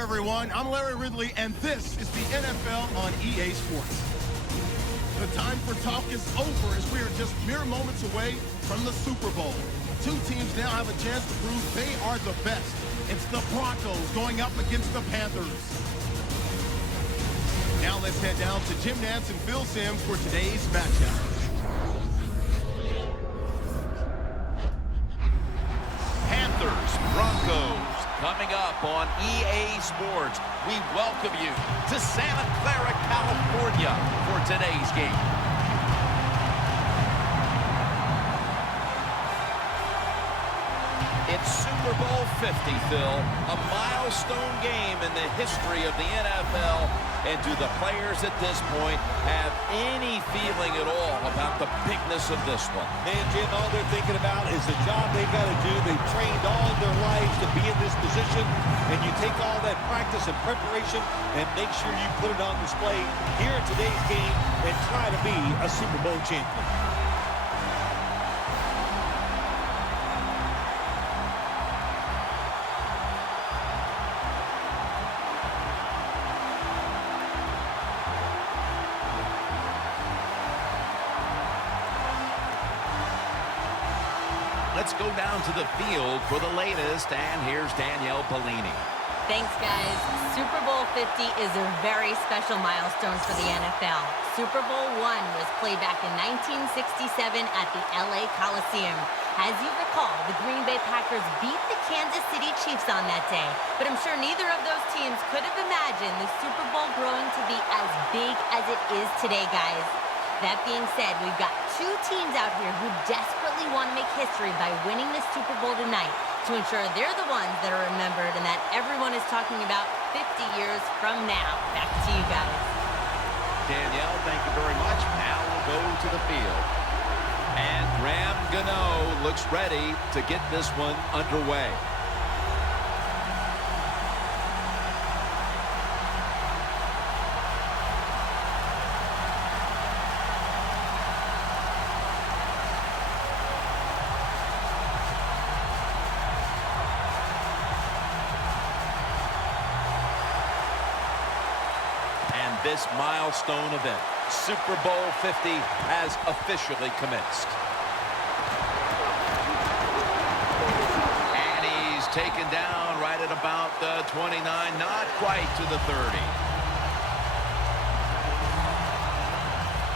everyone. I'm Larry Ridley, and this is the NFL on EA Sports. The time for talk is over as we are just mere moments away from the Super Bowl. Two teams now have a chance to prove they are the best. It's the Broncos going up against the Panthers. Now let's head down to Jim Nantz and Phil Simms for today's matchup. Panthers, Broncos, coming up on EA Sports. We welcome you to Santa Clara, California for today's game. It's Super Bowl 50, Phil, a milestone game in the history of the NFL. And do the players at this point have any feeling at all about the bigness of this one? Man, Jim, all they're thinking about is the job they got to do. They've trained all their lives to be in this position, and you take all that practice and preparation and make sure you put it on display here in today's game and try to be a Super Bowl champion. Let's go down to the field for the latest, and here's Danielle Bellini. Thanks, guys. Super Bowl 50 is a very special milestone for the NFL. Super Bowl I was played back in 1967 at the LA Coliseum. As you recall, the Green Bay Packers beat the Kansas City Chiefs on that day. But I'm sure neither of those teams could have imagined the Super Bowl growing to be as big as it is today, guys. That being said, we've got two teams out here who desperately want to make history by winning the Super Bowl tonight to ensure they're the ones that are remembered and that everyone is talking about 50 years from now. Back to you guys. Danielle, thank you very much. Now we'll go to the field. And Graham Gano looks ready to get this one underway. This milestone event, Super Bowl 50, has officially commenced. And he's taken down right at about the 29, not quite to the 30.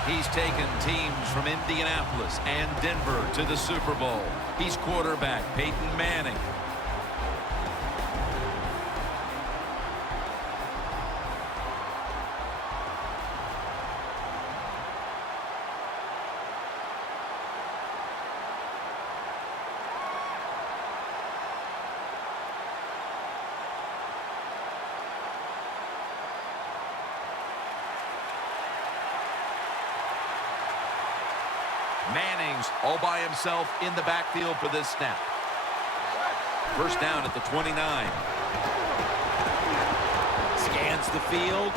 He's taken teams from Indianapolis and Denver to the Super Bowl. He's quarterback Peyton Manning. Manning's all by himself in the backfield for this snap. First down at the 29. Scans the field.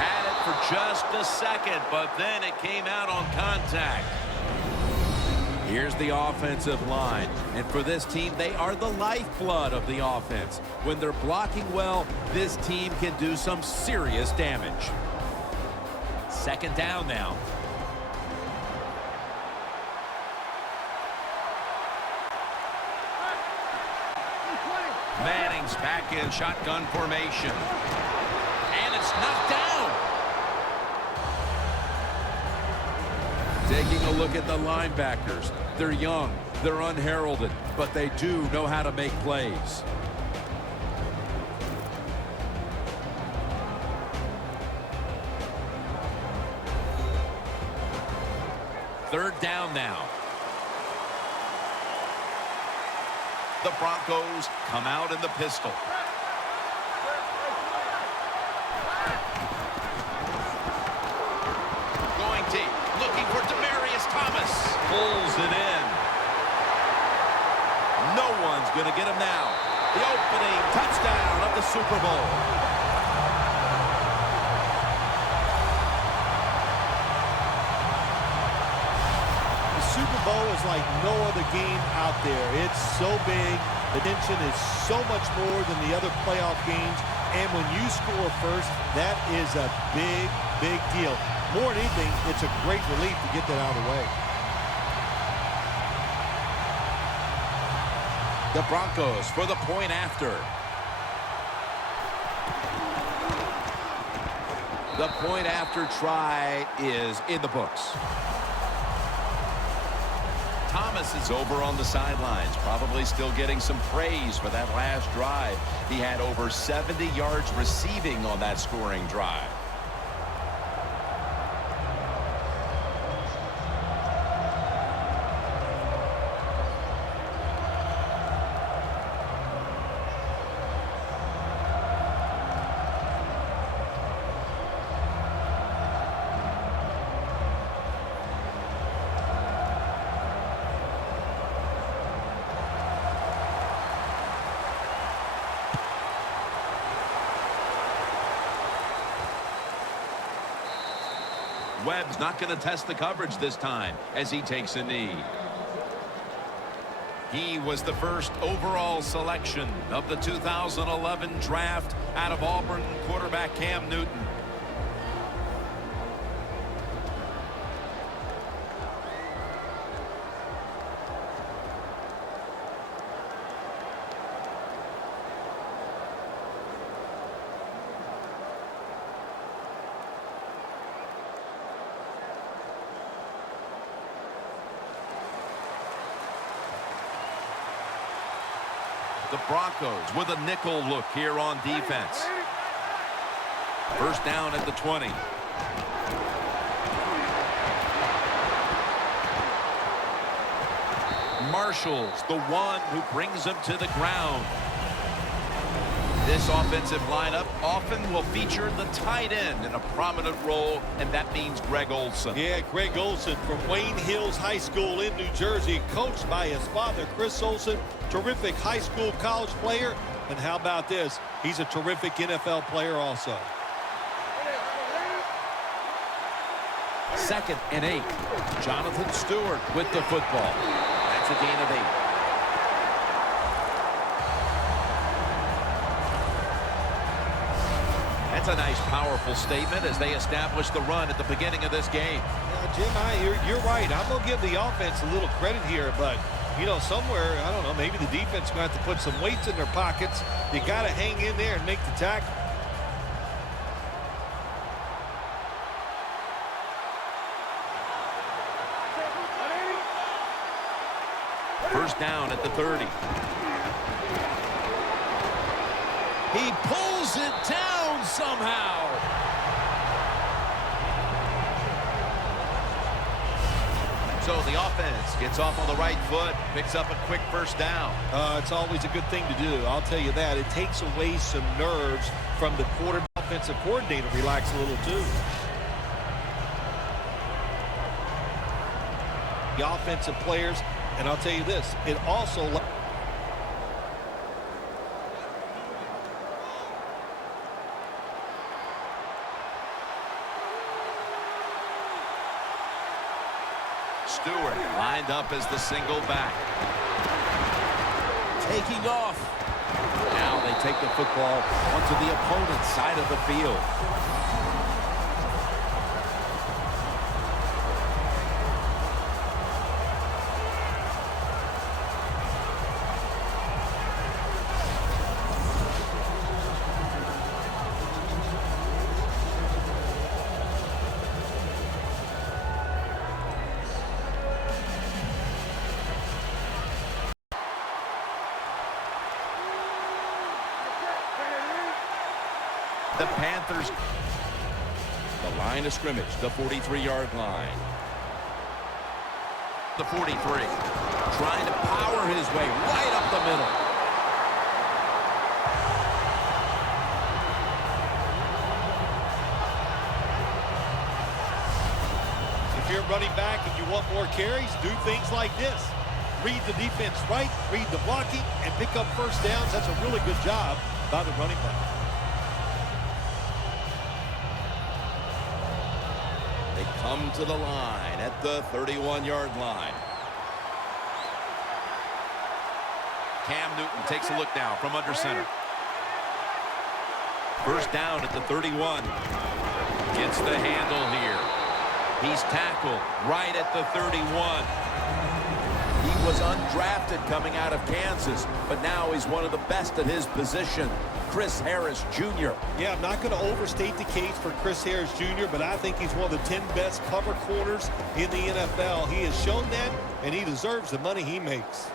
Had it for just a second, but then it came out on contact. Here's the offensive line. And for this team, they are the lifeblood of the offense. When they're blocking well, this team can do some serious damage. Second down now. Manning's back in shotgun formation. And it's knocked down. Taking a look at the linebackers. They're young, they're unheralded, but they do know how to make plays. Third down now. The Broncos come out in the pistol. Going deep, looking for Demaryius Thomas. Pulls it in. No one's going to get him now. The opening touchdown of the Super Bowl. Super Bowl is like no other game out there. It's so big, The tension is so much more than the other playoff games, and when you score first, that is a big, big deal. More than anything, it's a great relief to get that out of the way. The Broncos for the point after. The point after try is in the books. Thomas is over on the sidelines, probably still getting some praise for that last drive. He had over 70 yards receiving on that scoring drive. Webb's not going to test the coverage this time as he takes a knee. He was the first overall selection of the 2011 draft out of Auburn, quarterback Cam Newton. The Broncos with a nickel look here on defense. First down at the 20. Marshall's the one who brings him to the ground. This offensive lineup often will feature the tight end in a prominent role, and that means Greg Olsen. Yeah, Greg Olsen from Wayne Hills High School in New Jersey, coached by his father, Chris Olsen. Terrific high school, college player. And how about this? He's a terrific NFL player also. 2nd and 8. Jonathan Stewart with the football. That's a gain of 8. That's a nice, powerful statement as they establish the run at the beginning of this game. Yeah, Jim, you're right. I'm going to give the offense a little credit here, but, you know, somewhere, I don't know, maybe the defense is going to have to put some weights in their pockets. You got to hang in there and make the tackle. First down at the 30. He pulls it down somehow. So the offense gets off on the right foot, picks up a quick first down. It's always a good thing to do. I'll tell you that. It takes away some nerves from the quarterback. Offensive coordinator relax a little too. The offensive players, and I'll tell you this, it also... Stewart lined up as the single back. Taking off. Now they take the football onto the opponent's side of the field. The Panthers, the line of scrimmage, the 43-yard line. The 43, trying to power his way right up the middle. If you're running back and you want more carries, do things like this. Read the defense right, read the blocking, and pick up first downs. That's a really good job by the running back. They come to the line at the 31-yard line. Cam Newton takes a look now from under center. First down at the 31. Gets the handle here. He's tackled right at the 31. He was undrafted coming out of Kansas, but now he's one of the best at his position. Chris Harris Jr. Yeah, I'm not going to overstate the case for Chris Harris Jr., but I think he's one of the 10 best cover corners in the NFL. He has shown that, and he deserves the money he makes.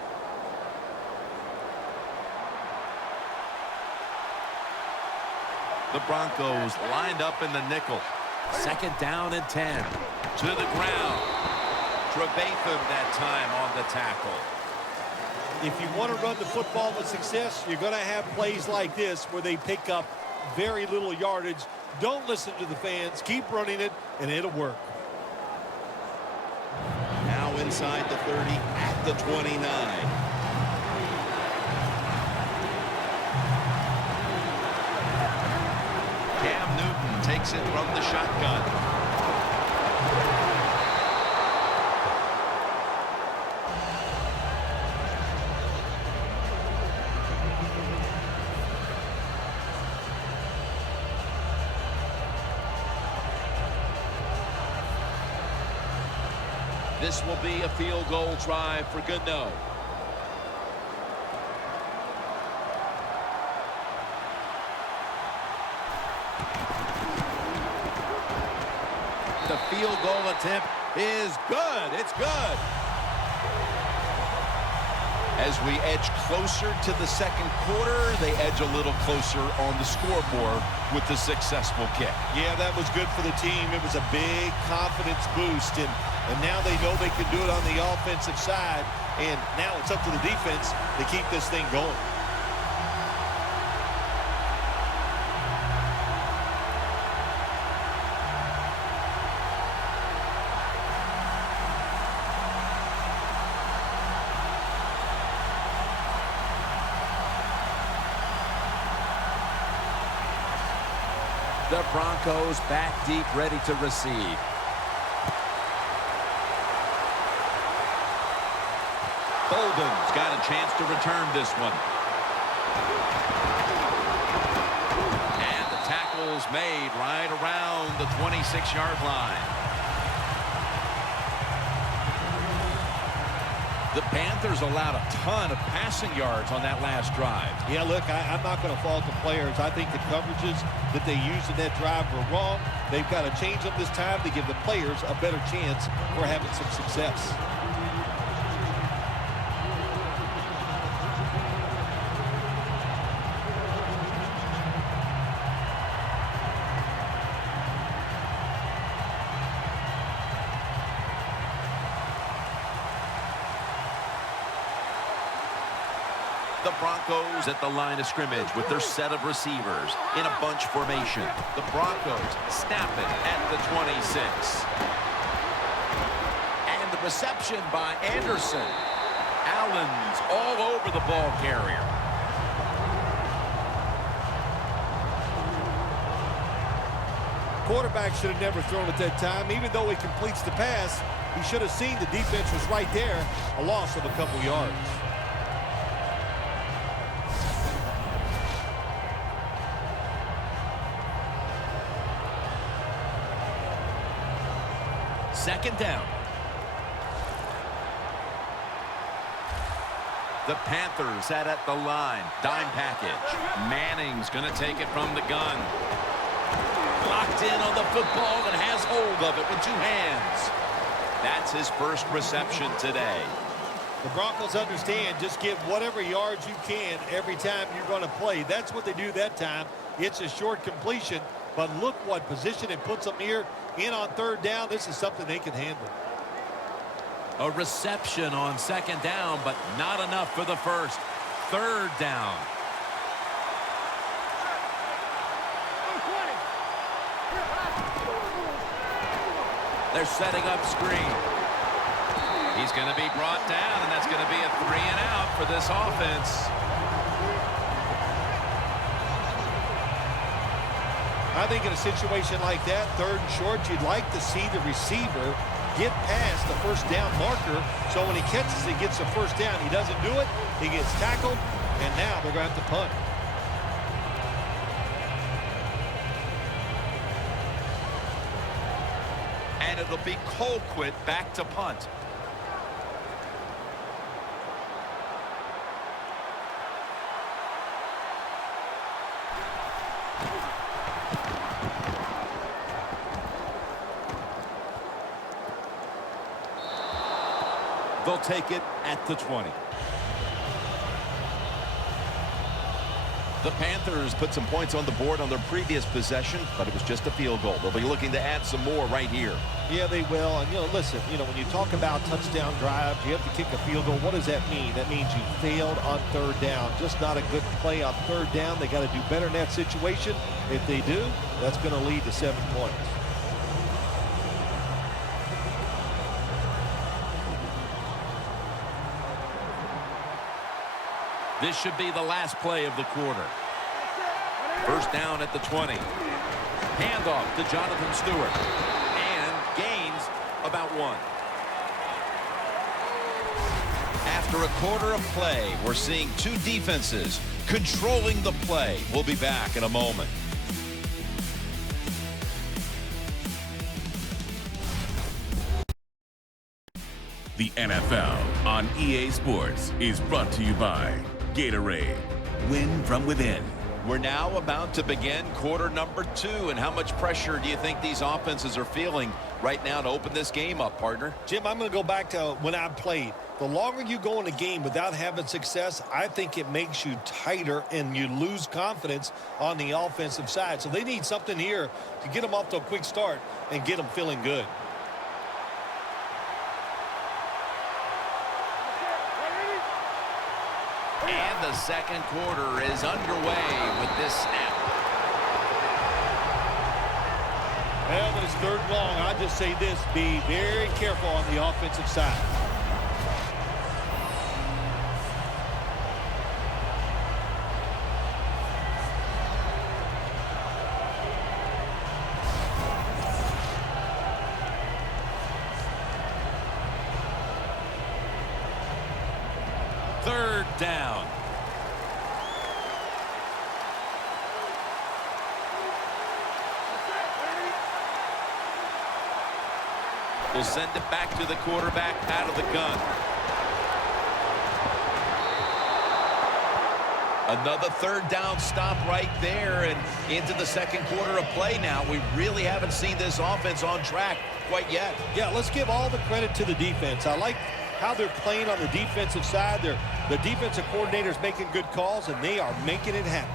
The Broncos lined up in the nickel. Second down and 10. To the ground. Trevathan that time on the tackle. If you want to run the football with success, you're going to have plays like this where they pick up very little yardage. Don't listen to the fans. Keep running it, and it'll work. Now inside the 30 at the 29. Cam Newton takes it from the shotgun. This will be a field goal drive for Gano. The field goal attempt is good. It's good. As we edge closer to the second quarter, they edge a little closer on the scoreboard with the successful kick. Yeah, that was good for the team. It was a big confidence boost, and now they know they can do it on the offensive side, and now it's up to the defense to keep this thing going. The Broncos back deep, ready to receive. Bolden's got a chance to return this one. And the tackle's made right around the 26-yard line. The Panthers allowed a ton of passing yards on that last drive. Yeah, look, I'm not going to fault the players. I think the coverages that they used in that drive were wrong. They've got to change them this time to give the players a better chance for having some success. The Broncos at the line of scrimmage with their set of receivers in a bunch formation. The Broncos snap it at the 26. And the reception by Anderson. Allen's all over the ball carrier. Quarterback should have never thrown at that time. Even though he completes the pass, he should have seen the defense was right there. A loss of a couple yards. Second down. The Panthers set at the line. Dime package. Manning's going to take it from the gun. Locked in on the football and has hold of it with two hands. That's his first reception today. The Broncos understand just give whatever yards you can every time you're going to play. That's what they do that time. It's a short completion, but look what position it puts them here. In on third down, this is something they can handle. A reception on second down, but not enough for the first. Third down. They're setting up screen. He's going to be brought down, and that's going to be a 3 and out for this offense. I think in a situation like that, third and short, you'd like to see the receiver get past the first down marker. So when he catches it, gets the first down. He doesn't do it. He gets tackled, and now they're going to have to punt. And it'll be Colquitt back to punt. They'll take it at the 20. The Panthers put some points on the board on their previous possession, but it was just a field goal. They'll be looking to add some more right here. Yeah, they will. And, listen, when you talk about touchdown drives, you have to kick a field goal. What does that mean? That means you failed on third down. Just not a good play on third down. They got to do better in that situation. If they do, that's going to lead to 7 points. This should be the last play of the quarter. First down at the 20. Handoff to Jonathan Stewart. And gains about 1. After a quarter of play, we're seeing two defenses controlling the play. We'll be back in a moment. The NFL on EA Sports is brought to you by Gatorade. Win from within. We're now about to begin quarter number 2. And how much pressure do you think these offenses are feeling right now to open this game up, partner? Jim, I'm going to go back to when I played. The longer you go in a game without having success, I think it makes you tighter and you lose confidence on the offensive side. So they need something here to get them off to a quick start and get them feeling good. And the second quarter is underway with this snap. Well, when it's third and long, I just say this, be very careful on the offensive side. Third down. We'll send it back to the quarterback out of the gun. Another third down stop right there and into the second quarter of play now. We really haven't seen this offense on track quite yet. Yeah, let's give all the credit to the defense. I like how they're playing on the defensive side. The defensive coordinator's making good calls, and they are making it happen.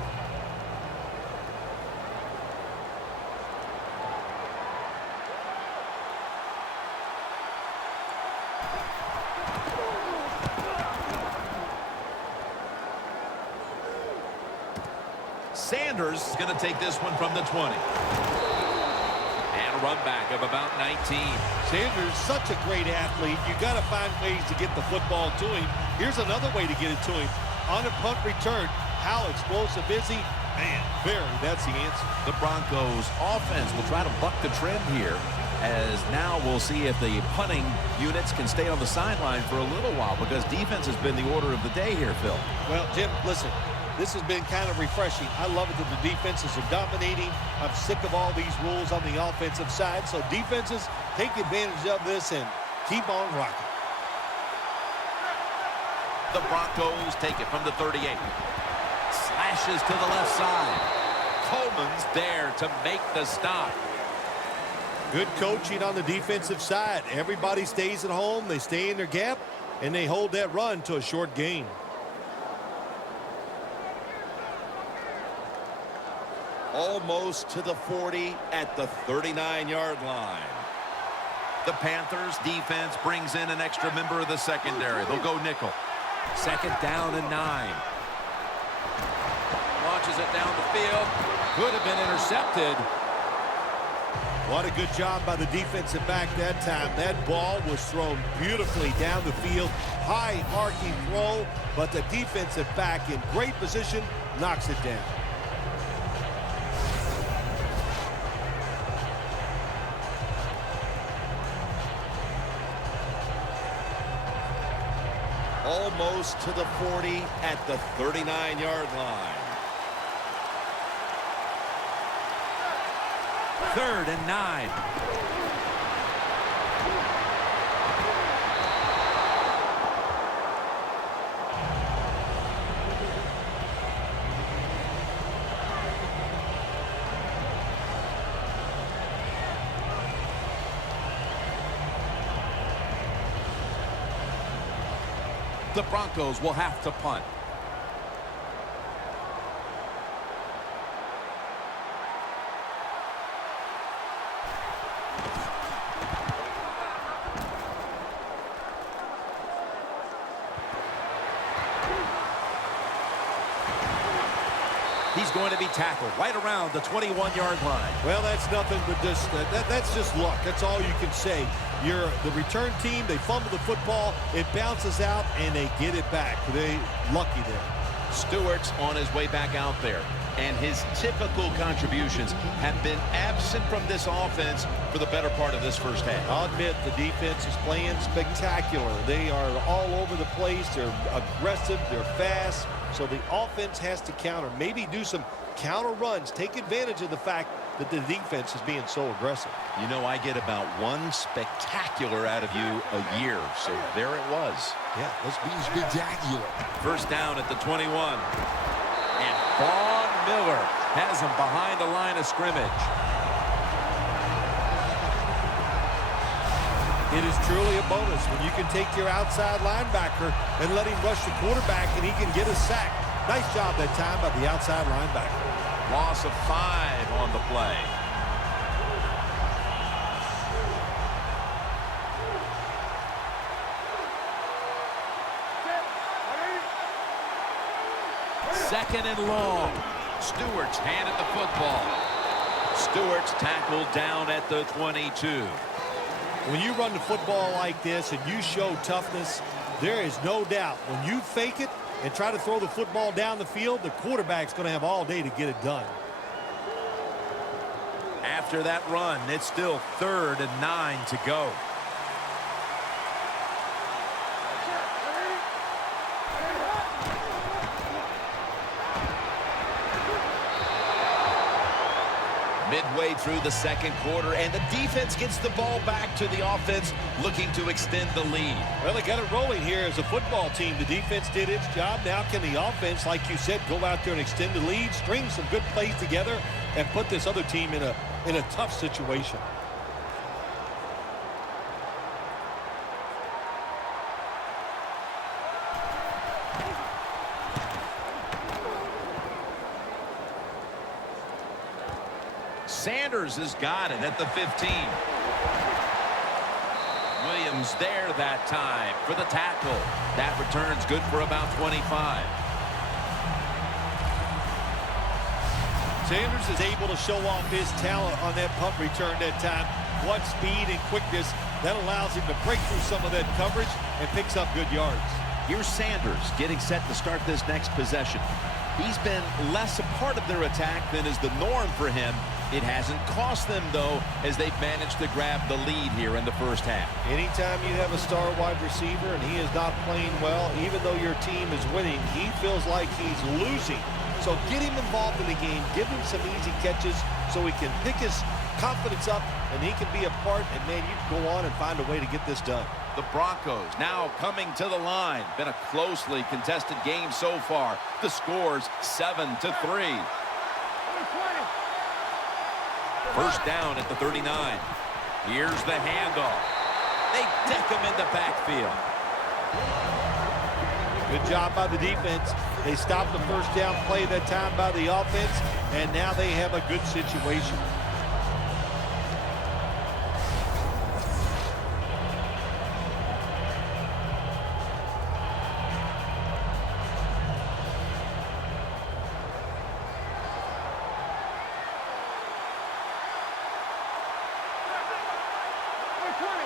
Sanders is going to take this one from the 20. And a run back of about 19. Sanders, such a great athlete. You got to find ways to get the football to him. Here's another way to get it to him. On a punt return, how explosive is he? Man, that's the answer. The Broncos offense will try to buck the trend here, as now we'll see if the punting units can stay on the sideline for a little while, because defense has been the order of the day here, Phil. Well, Jim, listen. This has been kind of refreshing. I love it that the defenses are dominating. I'm sick of all these rules on the offensive side. So defenses, take advantage of this and keep on rocking. The Broncos take it from the 38. Slashes to the left side. Coleman's there to make the stop. Good coaching on the defensive side. Everybody stays at home. They stay in their gap, and they hold that run to a short gain. Almost to the 40 at the 39-yard line. The Panthers defense brings in an extra member of the secondary. They'll go nickel. Second down and 9. Launches it down the field. Could have been intercepted. What a good job by the defensive back that time. That ball was thrown beautifully down the field. High arcing throw, but the defensive back in great position knocks it down. almost to the 40 at the 39-yard line. 3rd and 9. The Broncos will have to punt. He's going to be tackled right around the 21-yard line. Well, that's nothing but just that's just luck. That's all you can say. You're the return team. They fumble the football. It bounces out, and they get it back. They lucky there. Stewart's on his way back out there, and his typical contributions have been absent from this offense for the better part of this first half. I'll admit the defense is playing spectacular. They are all over the place. They're aggressive. They're fast. So the offense has to counter, maybe do some counter runs, take advantage of the fact that the defense is being so aggressive. You know, I get about one spectacular out of you a year, so there it was. Yeah, let's be spectacular. First down at the 21. And Von Miller has him behind the line of scrimmage. It is truly a bonus when you can take your outside linebacker and let him rush the quarterback and he can get a sack. Nice job that time by the outside linebacker. Loss of 5 on the play. Second and long. Stewart's handed the football. Stewart's tackled down at the 22. When you run the football like this and you show toughness, there is no doubt when you fake it and try to throw the football down the field, the quarterback's going to have all day to get it done. After that run, it's still 3rd and 9 to go. Midway through the second quarter, and the defense gets the ball back to the offense, looking to extend the lead. Well, they got it rolling here as a football team. The defense did its job. Now can the offense, like you said, go out there and extend the lead, string some good plays together, and put this other team in a tough situation. Sanders has got it at the 15. Williams there that time for the tackle. That return's good for about 25. Sanders is able to show off his talent on that punt return that time. What speed and quickness that allows him to break through some of that coverage and picks up good yards. Here's Sanders getting set to start this next possession. He's been less a part of their attack than is the norm for him. It hasn't cost them, though, as they've managed to grab the lead here in the first half. Anytime you have a star wide receiver and he is not playing well, even though your team is winning, he feels like he's losing. So get him involved in the game, give him some easy catches so he can pick his confidence up and he can be a part, and man, you can go on and find a way to get this done. The Broncos now coming to the line. Been a closely contested game so far. The score's 7-3. First down at the 39. Here's the handoff. They deck him in the backfield. Good job by the defense. They stopped the first down play that time by the offense, and now they have a good situation.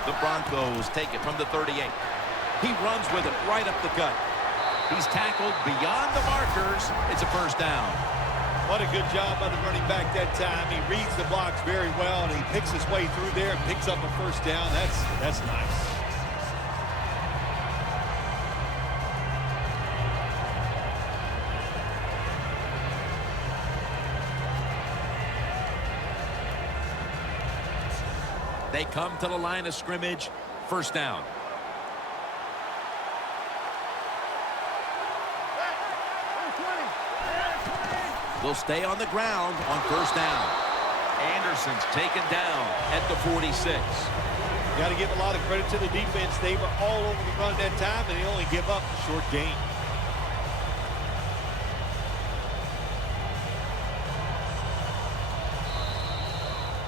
The Broncos take it from the 38. He runs with it right up the gut. He's tackled beyond the markers. It's a first down. What a good job by the running back that time. He reads the blocks very well, and he picks his way through there and picks up a first down. That's nice. They come to the line of scrimmage. First down. They'll stay on the ground on first down. Anderson's taken down at the 46. Got to give a lot of credit to the defense. They were all over the run that time, and they only give up a short gain.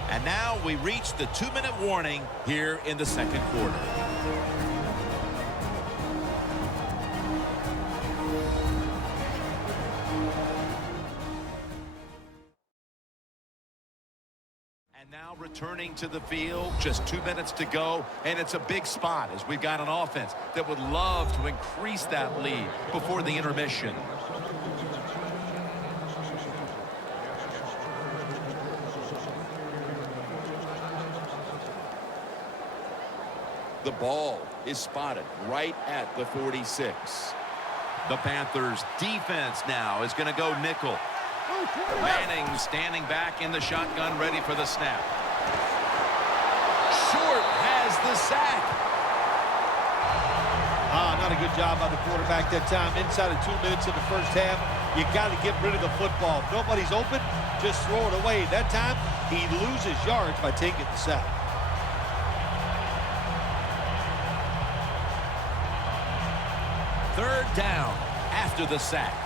And now we reach the 2-minute warning here in the second quarter. And now returning to the field, just 2 minutes to go, and it's a big spot as we've got an offense that would love to increase that lead before the intermission. The ball is spotted right at the 46. The Panthers defense now is going to go nickel. Manning standing back in the shotgun, ready for the snap. Short has the sack. Not a good job by the quarterback that time. Inside of 2 minutes in the first half, you got to get rid of the football. If nobody's open, just throw it away. That time, he loses yards by taking the sack. Third down after the sack.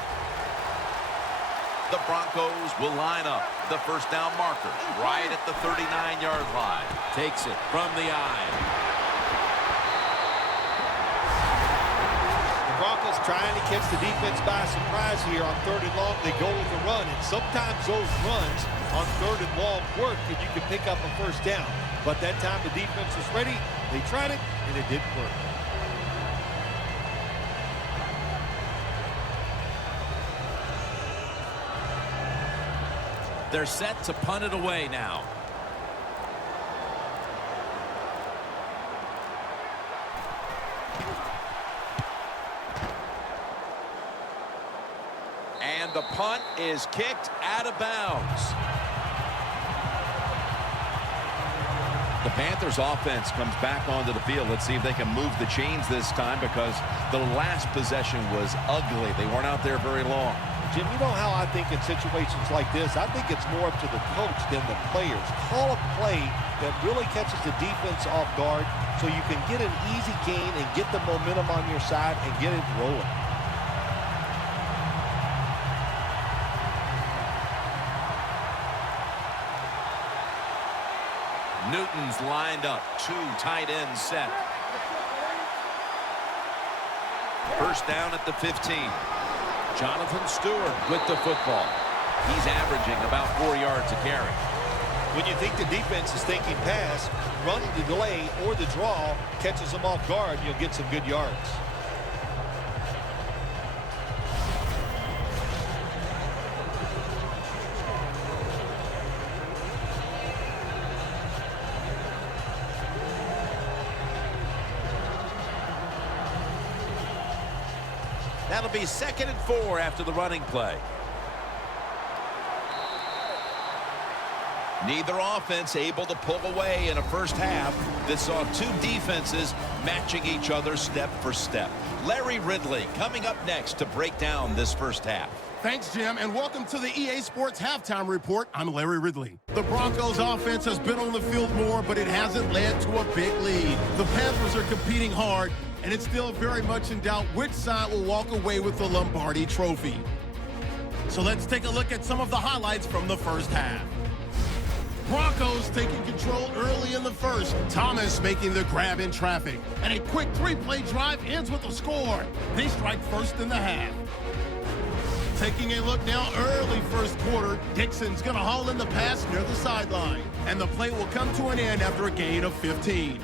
The Broncos will line up the first down markers right at the 39-yard line. Takes it from the eye. The Broncos trying to catch the defense by surprise here on 3rd and long. They go with the run, and sometimes those runs on 3rd and long work and you can pick up a first down. But that time the defense was ready. They tried it, and it didn't work. They're set to punt it away now. And the punt is kicked out of bounds. The Panthers offense comes back onto the field. Let's see if they can move the chains this time, because the last possession was ugly. They weren't out there very long. Jim, you know how I think in situations like this, I think it's more up to the coach than the players. Call a play that really catches the defense off guard so you can get an easy gain and get the momentum on your side and get it rolling. Newton's lined up, 2 tight ends set. First down at the 15. Jonathan Stewart with the football. He's averaging about 4 yards a carry. When you think the defense is thinking pass, run the delay or the draw catches them off guard, you'll get some good yards. That'll be 2nd and 4 after the running play. Neither offense able to pull away in a first half that saw 2 defenses matching each other step for step. Larry Ridley coming up next to break down this first half. Thanks, Jim, and welcome to the EA Sports Halftime Report. I'm Larry Ridley. The Broncos offense has been on the field more, but it hasn't led to a big lead. The Panthers are competing hard, and it's still very much in doubt which side will walk away with the Lombardi Trophy. So let's take a look at some of the highlights from the first half. Broncos taking control early in the first. Thomas making the grab in traffic. And a quick 3-play drive ends with a score. They strike first in the half. Taking a look now early first quarter. Dixon's going to haul in the pass near the sideline. And the play will come to an end after a gain of 15.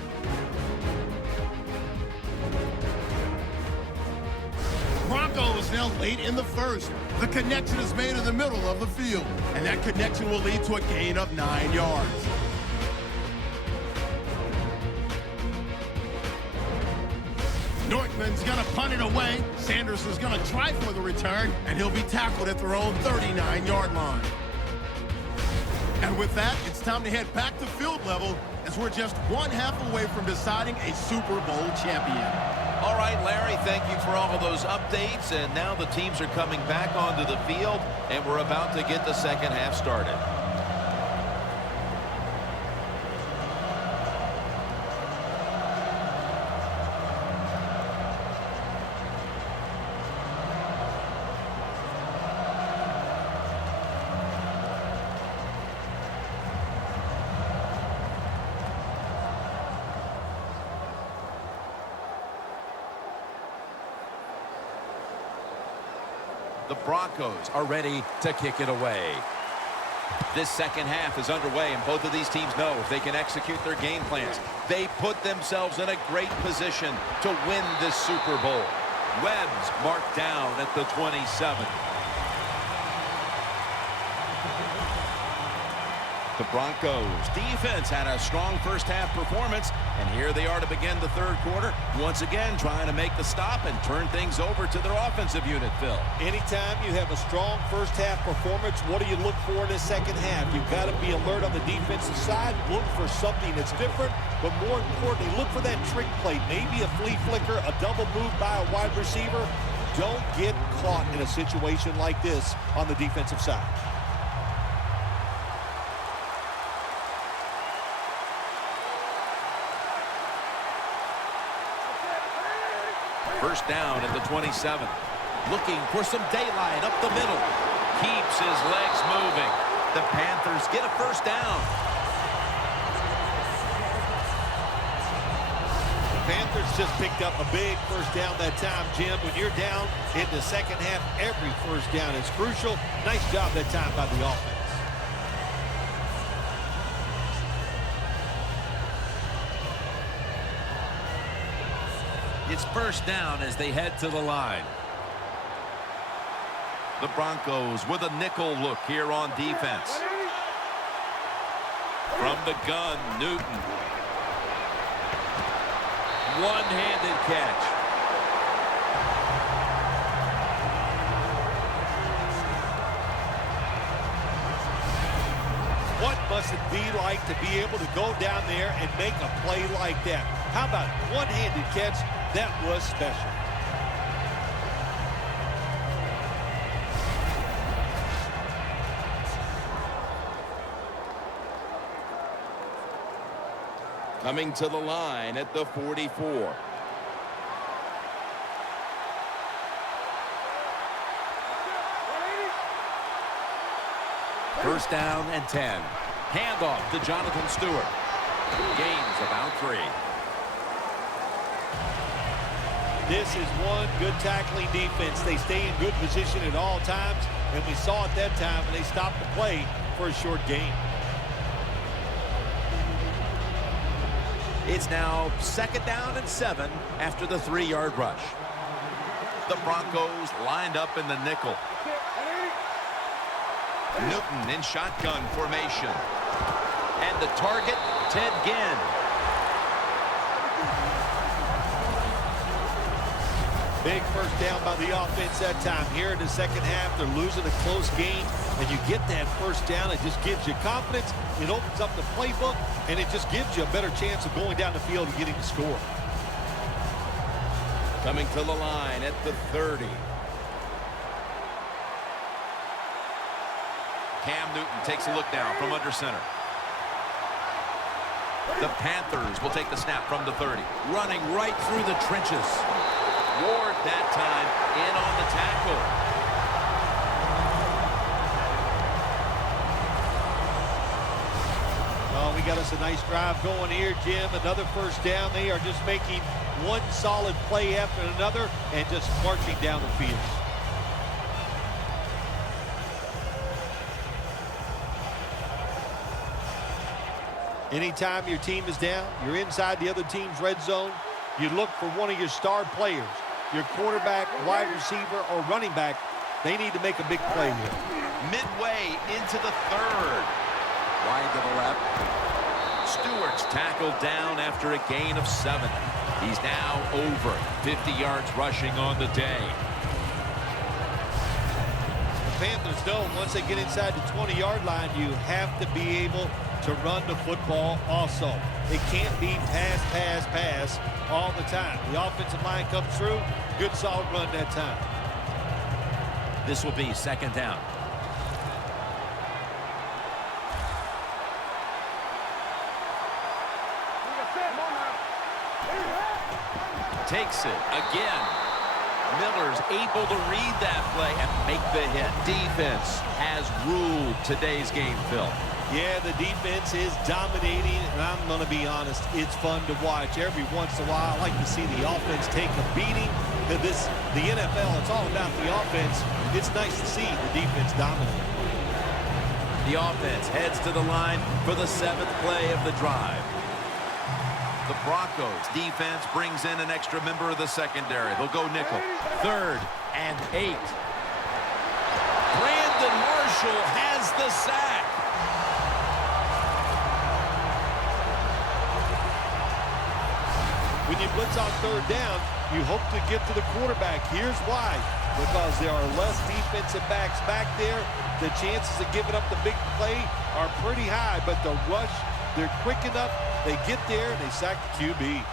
Broncos now late in the first. The connection is made in the middle of the field, and that connection will lead to a gain of 9 yards. Nortman's going to punt it away. Sanderson's going to try for the return, and he'll be tackled at their own 39-yard line. And with that, it's time to head back to field level as we're just one half away from deciding a Super Bowl champion. All right, Larry, thank you for all of those updates. And now the teams are coming back onto the field, and we're about to get the second half started. The Broncos are ready to kick it away. This second half is underway, and both of these teams know if they can execute their game plans, they put themselves in a great position to win this Super Bowl. Webb's marked down at the 27. The Broncos defense had a strong first half performance, and here they are to begin the third quarter, once again trying to make the stop and turn things over to their offensive unit, Phil. Anytime you have a strong first half performance, what do you look for in the second half? You've got to be alert on the defensive side, look for something that's different, but more importantly, look for that trick play, maybe a flea flicker, a double move by a wide receiver. Don't get caught in a situation like this on the defensive side. First down at the 27. Looking for some daylight up the middle. Keeps his legs moving. The Panthers get a first down. The Panthers just picked up a big first down that time, Jim. When you're down in the second half, every first down is crucial. Nice job that time by the offense. It's first down as they head to the line. The Broncos with a nickel look here on defense. From the gun, Newton. One-handed catch. What must it be like to be able to go down there and make a play like that? How about one-handed catch? That was special. Coming to the line at the 44. First down and 10. Handoff to Jonathan Stewart. Gains about 3. This is one good tackling defense. They stay in good position at all times, and we saw it that time when they stopped the play for a short gain. It's now second down and 7 after the 3-yard rush. The Broncos lined up in the nickel. Newton in shotgun formation. And the target, Ted Ginn. Big first down by the offense that time. Here in the second half, they're losing a close game, and you get that first down. It just gives you confidence. It opens up the playbook, and it just gives you a better chance of going down the field and getting the score. Coming to the line at the 30. Cam Newton takes a look now from under center. The Panthers will take the snap from the 30. Running right through the trenches. Ward that time in on the tackle. Oh, we got us a nice drive going here, Jim. Another first down. They are just making one solid play after another and just marching down the field. Anytime your team is down, you're inside the other team's red zone, you look for one of your star players, your quarterback, wide receiver, or running back. They need to make a big play here. Midway into the third. Wide to the left. Stewart's tackled down after a gain of 7. He's now over 50 yards rushing on the day. The Panthers know once they get inside the 20-yard line, you have to be able to run the football also. It can't be pass, pass, pass all the time. The offensive line comes through. Good, solid run that time. This will be second down. Takes it again. Miller's able to read that play and make the hit. Defense has ruled today's game, Phil. Yeah, the defense is dominating, and I'm going to be honest, it's fun to watch. Every once in a while, I like to see the offense take a beating. The NFL, it's all about the offense. It's nice to see the defense dominate. The offense heads to the line for the 7th play of the drive. The Broncos defense brings in an extra member of the secondary. They'll go nickel. 3rd and 8. Brandon Marshall has the sack. When you blitz on 3rd down, you hope to get to the quarterback. Here's why. Because there are less defensive backs back there. The chances of giving up the big play are pretty high, but the rush, they're quick enough. They get there, and they sack the QB.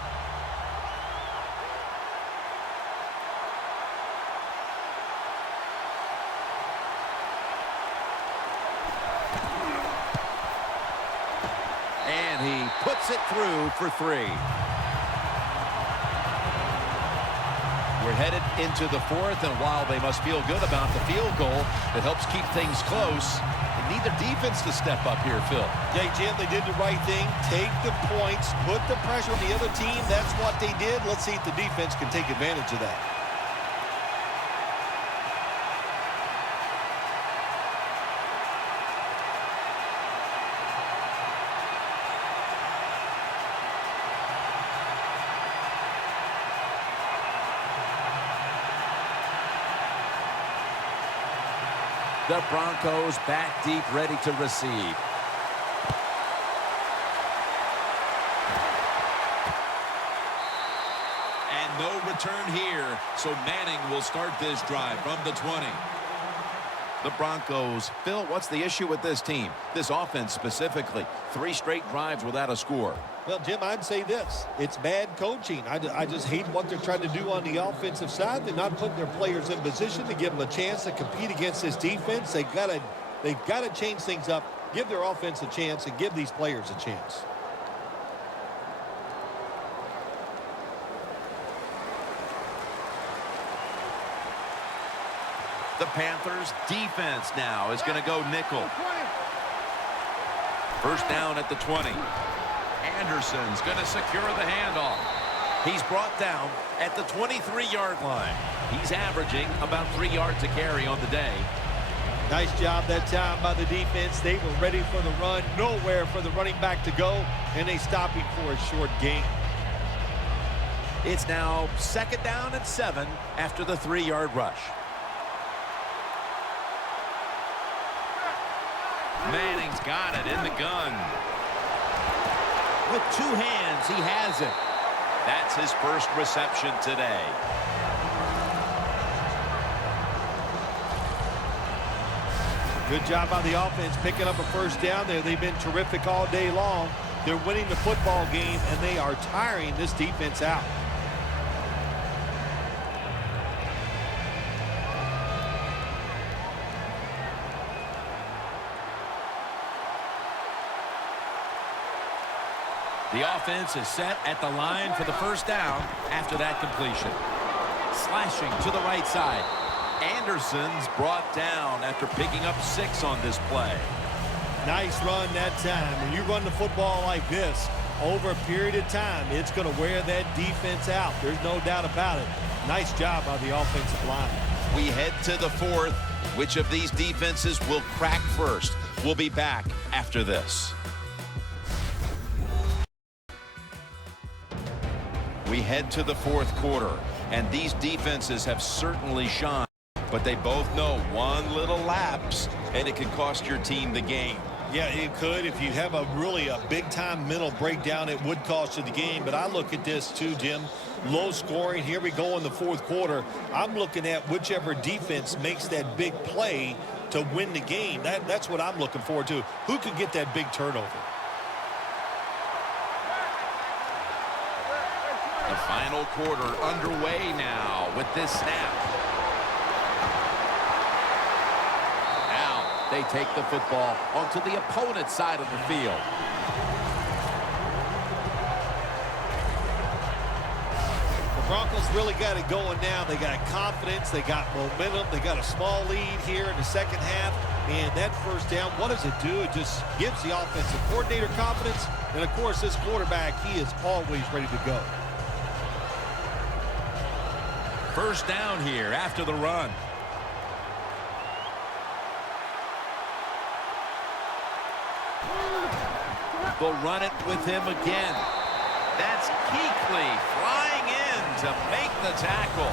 And he puts it through for 3. We're headed into the 4th, and while they must feel good about the field goal that helps keep things close, they need their defense to step up here, Phil. Yeah, Jim, they did the right thing. Take the points, put the pressure on the other team. That's what they did. Let's see if the defense can take advantage of that. The Broncos back deep, ready to receive. And no return here, so Manning will start this drive from the 20. The Broncos, Phil, what's the issue with this team? This offense specifically. 3 straight drives without a score. Well, Jim, I'd say this. It's bad coaching. I just hate what they're trying to do on the offensive side. They're not putting their players in position to give them a chance to compete against this defense. They've got to change things up, give their offense a chance, and give these players a chance. The Panthers defense now is going to go nickel. First down at the 20. Anderson's going to secure the handoff. He's brought down at the 23-yard line. He's averaging about 3 yards a carry on the day. Nice job that time by the defense. They were ready for the run. Nowhere for the running back to go, and they stop him for a short gain. It's now 2nd down and 7 after the 3-yard rush. Manning's got it in the gun. With 2 hands, he has it. That's his first reception today. Good job by the offense picking up a first down there. They've been terrific all day long. They're winning the football game, and they are tiring this defense out. The offense is set at the line for the first down after that completion. Slashing to the right side. Anderson's brought down after picking up 6 on this play. Nice run that time. When you run the football like this, over a period of time, it's going to wear that defense out. There's no doubt about it. Nice job by the offensive line. We head to the 4th. Which of these defenses will crack first? We'll be back after this. We head to the 4th quarter, and these defenses have certainly shined, but they both know one little lapse, and it could cost your team the game. Yeah, it could. If you have a big-time mental breakdown, it would cost you the game. But I look at this too, Jim. Low scoring. Here we go in the 4th quarter. I'm looking at whichever defense makes that big play to win the game. That's what I'm looking forward to. Who could get that big turnover? The final quarter underway now with this snap. Now they take the football onto the opponent's side of the field. The Broncos really got it going now. They got confidence. They got momentum. They got a small lead here in the second half. And that first down, what does it do? It just gives the offensive coordinator confidence. And, of course, this quarterback, he is always ready to go. First down here after the run. They'll run it with him again. That's Kuechly flying in to make the tackle.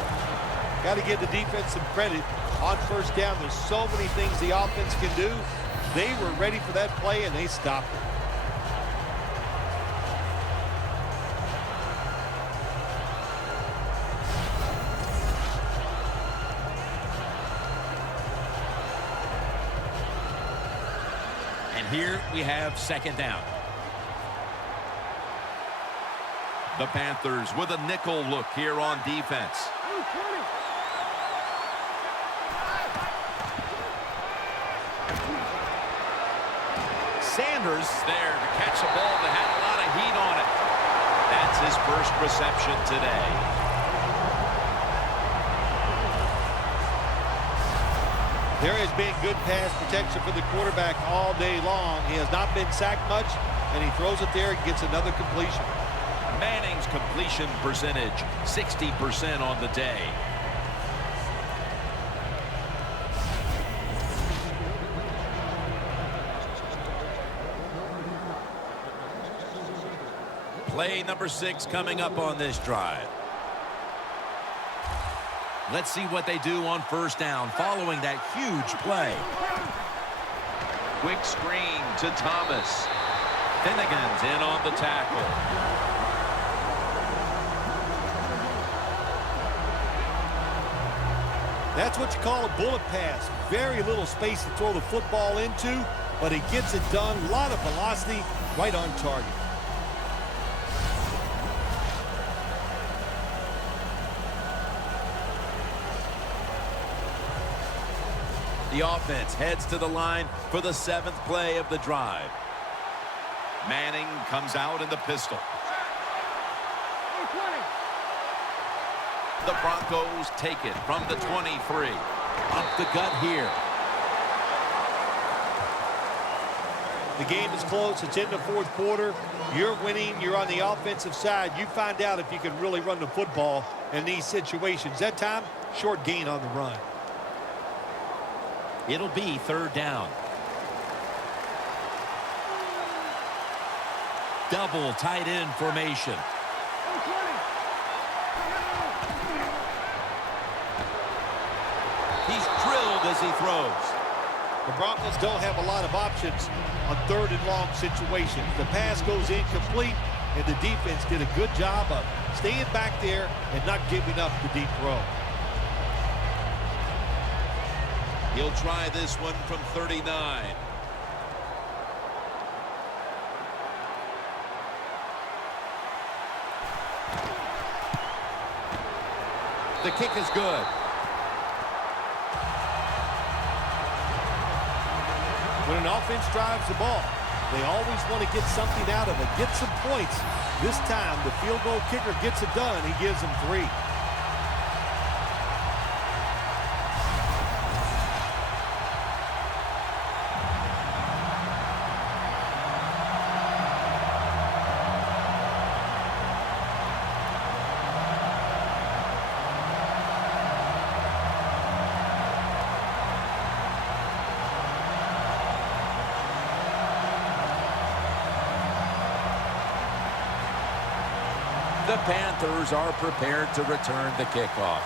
Got to give the defense some credit on first down. There's so many things the offense can do. They were ready for that play, and they stopped it. And here we have second down. The Panthers with a nickel look here on defense. Sanders there to catch a ball that had a lot of heat on it. That's his first reception today. There has been good pass protection for the quarterback all day long. He has not been sacked much, and he throws it there and gets another completion. Manning's completion percentage, 60% on the day. Play number 6 coming up on this drive. Let's see what they do on first down following that huge play. Quick screen to Thomas. Finnegan's in on the tackle. That's what you call a bullet pass. Very little space to throw the football into, but he gets it done. A lot of velocity, right on target. The offense heads to the line for the 7th play of the drive. Manning comes out in the pistol. The Broncos take it from the 23. Up the gut here. The game is close. It's in the fourth quarter. You're winning. You're on the offensive side. You find out if you can really run the football in these situations. That time, short gain on the run. It'll be third down. Double tight end formation. He's drilled as he throws. The Broncos don't have a lot of options on third and long situations. The pass goes incomplete, and the defense did a good job of staying back there and not giving up the deep throw. He'll try this one from 39. The kick is good. When an offense drives the ball, they always want to get something out of it, get some points. This time, the field goal kicker gets it done. He gives them 3. The Panthers are prepared to return the kickoff.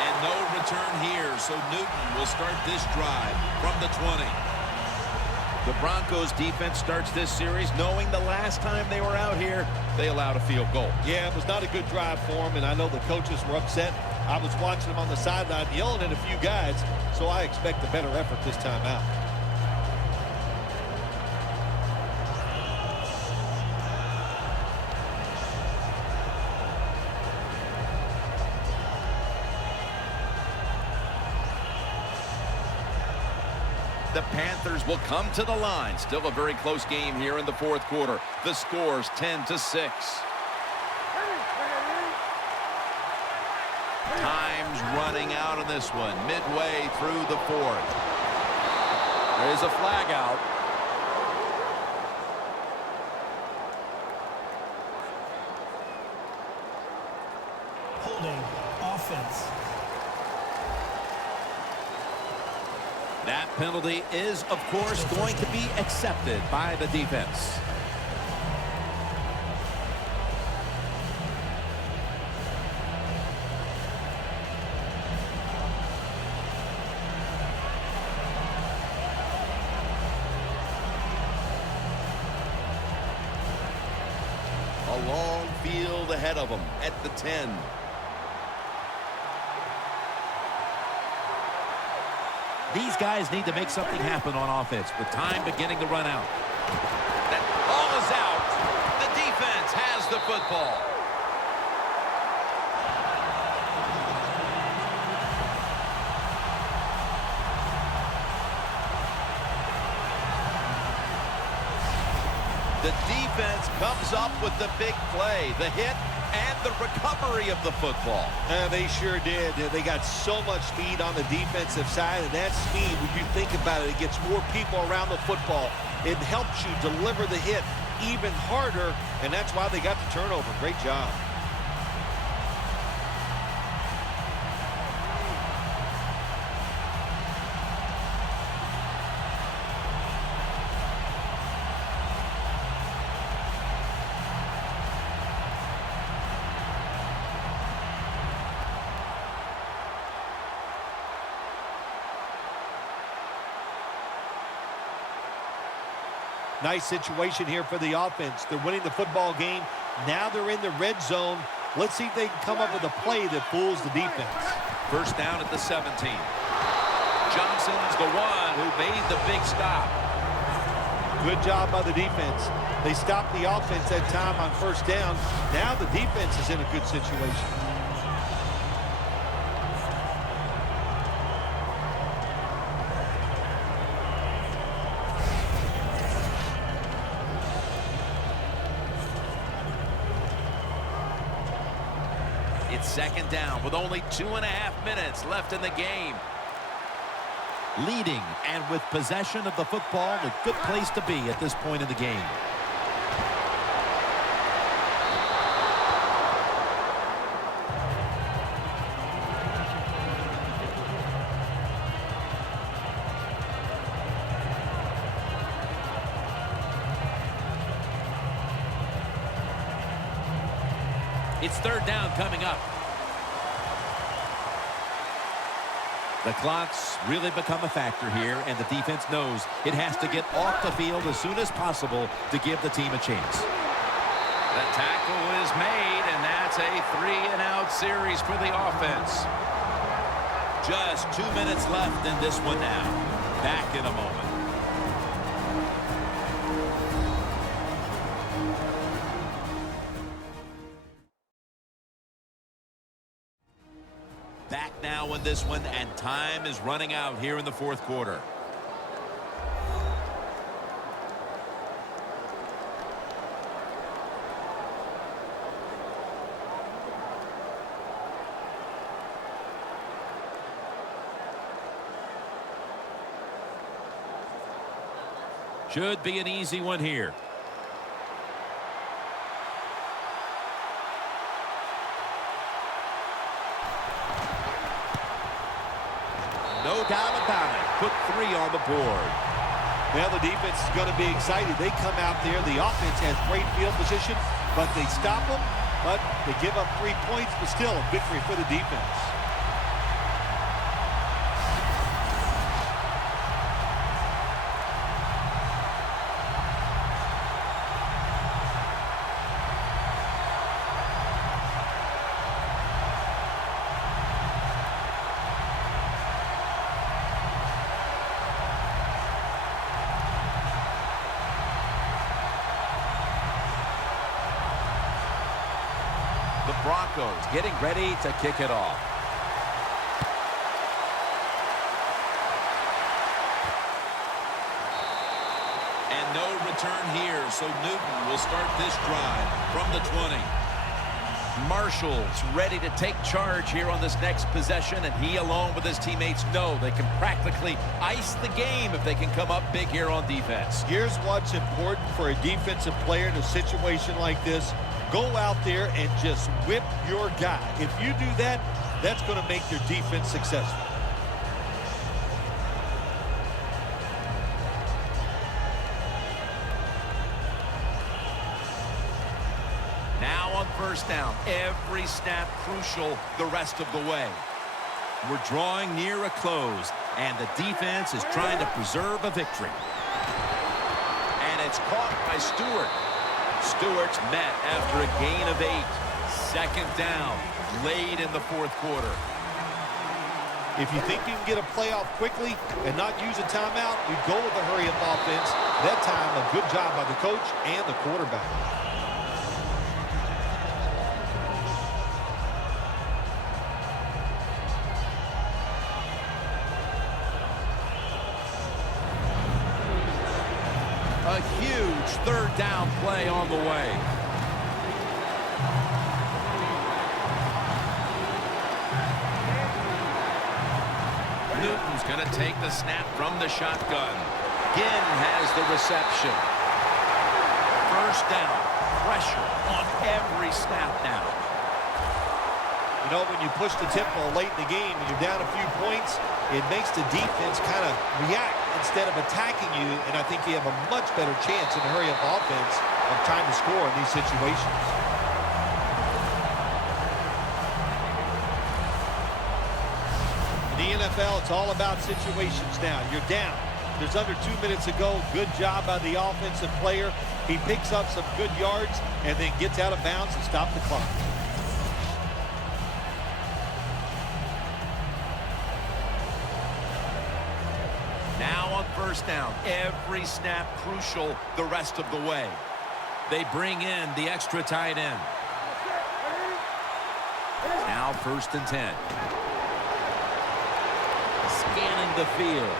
And no return here, so Newton will start this drive from the 20. The Broncos defense starts this series knowing the last time they were out here, they allowed a field goal. Yeah, it was not a good drive for him, and I know the coaches were upset. I was watching them on the sideline yelling at a few guys, so I expect a better effort this time out. The Panthers will come to the line. Still a very close game here in the fourth quarter. The score's 10-6. Time's running out on this one, midway through the fourth. There's a flag out. Holding offense. That penalty is, of course, going to be accepted by the defense. A long field ahead of them at the 10. These guys need to make something happen on offense with time beginning to run out. That ball is out. The defense has the football. The defense comes up with the big play, the hit, and the recovery of the football. They sure did. They got so much speed on the defensive side, and that speed, when you think about it, it gets more people around the football. It helps you deliver the hit even harder, and that's why they got the turnover. Great job. Nice situation here for the offense. They're winning the football game. Now they're in the red zone. Let's see if they can come up with a play that fools the defense. First down at the 17. Johnson's the one who made the big stop. Good job by the defense. They stopped the offense that time on first down. Now the defense is in a good situation. It's second down with only 2.5 minutes left in the game. Leading and with possession of the football, a good place to be at this point in the game. It's third down coming up. The clock's really become a factor here, and the defense knows it has to get off the field as soon as possible to give the team a chance. The tackle is made, and that's a 3-and-out series for the offense. Just 2 minutes left in this one now. Back in a moment. Back now in this one, and time is running out here in the fourth quarter. Should be an easy one here. No doubt about it. Put 3 on the board. Well, the defense is going to be excited. They come out there. The offense has great field position, but they stop them. But they give up 3 points, but still a victory for the defense. The Broncos getting ready to kick it off. And no return here, so Newton will start this drive from the 20. Marshall's ready to take charge here on this next possession, and he along with his teammates know they can practically ice the game if they can come up big here on defense. Here's what's important for a defensive player in a situation like this. Go out there and just whip your guy. If you do that, that's going to make your defense successful. Now on first down, every snap crucial the rest of the way. We're drawing near a close, and the defense is trying to preserve a victory. And it's caught by Stewart. Stewart's met after a gain of 8. Second down, late in the fourth quarter. If you think you can get a playoff quickly and not use a timeout, you go with the hurry-up offense. That time, a good job by the coach and the quarterback. A huge third down play on the way. Newton's going to take the snap from the shotgun. Ginn has the reception. First down. Pressure on every snap now. You know, when you push the tempo late in the game and you're down a few points, it makes the defense kind of react instead of attacking you, and I think you have a much better chance in the hurry-up offense of trying to score in these situations. In the NFL, it's all about situations now. You're down. There's under 2 minutes to go. Good job by the offensive player. He picks up some good yards and then gets out of bounds and stops the clock. Now on first down, every snap crucial the rest of the way. They bring in the extra tight end. Now first and 10. Scanning the field.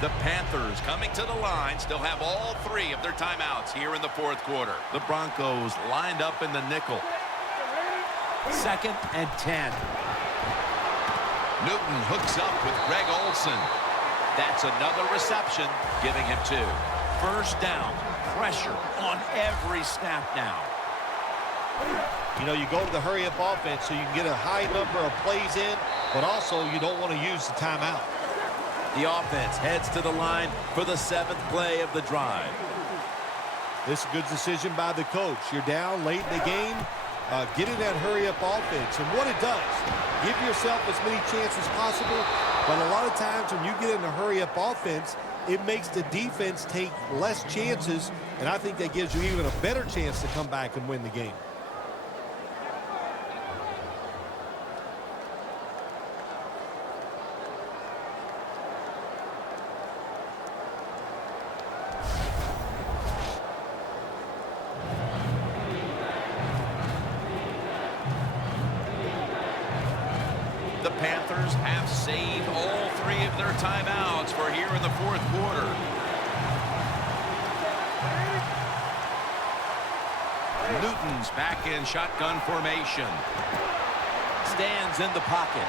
The Panthers coming to the line still have all 3 of their timeouts here in the fourth quarter. The Broncos lined up in the nickel. Second and 10. Newton hooks up with Greg Olsen. That's another reception, giving him 2. First down, pressure on every snap now. You know, you go to the hurry-up offense so you can get a high number of plays in, but also you don't want to use the timeout. The offense heads to the line for the 7th play of the drive. This is a good decision by the coach. You're down late in the game. Get in that hurry-up offense. And what it does, give yourself as many chances as possible. But a lot of times when you get in a hurry-up offense, it makes the defense take less chances. And I think that gives you even a better chance to come back and win the game. The Panthers have saved all 3 of their timeouts for here in the fourth quarter. Newton's back in shotgun formation. Stands in the pocket.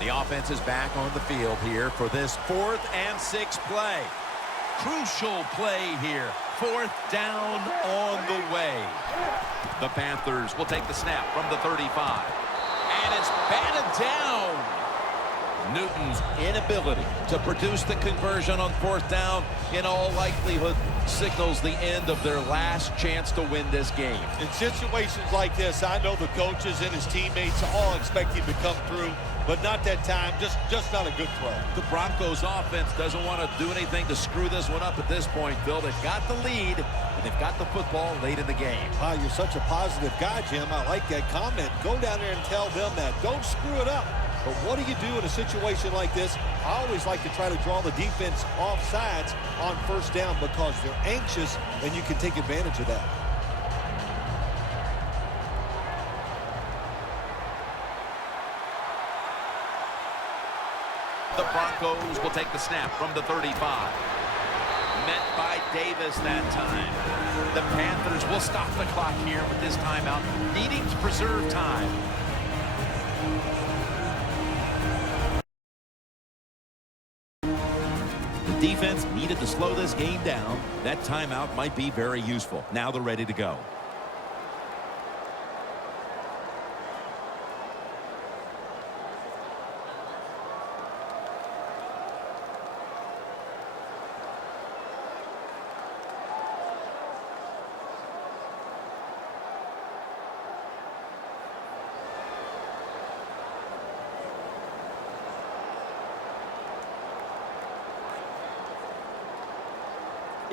The offense is back on the field here for this 4th and 6th play. Crucial play here. 4th down on the way. The Panthers will take the snap from the 35. And it's batted down. Newton's inability to produce the conversion on 4th down in all likelihood signals the end of their last chance to win this game. In situations like this, I know the coaches and his teammates all expect him to come through, but not that time. Just not a good throw. The Broncos offense doesn't want to do anything to screw this one up at this point, Phil. They've got the lead, and they've got the football late in the game. Wow, you're such a positive guy, Jim. I like that comment. Go down there and tell them that. Don't screw it up. But what do you do in a situation like this? I always like to try to draw the defense off sides on 1st down because they're anxious, and you can take advantage of that. The Broncos will take the snap from the 35. Met by Davis that time. The Panthers will stop the clock here with this timeout, needing to preserve time. The defense needed to slow this game down. That timeout might be very useful. Now they're ready to go.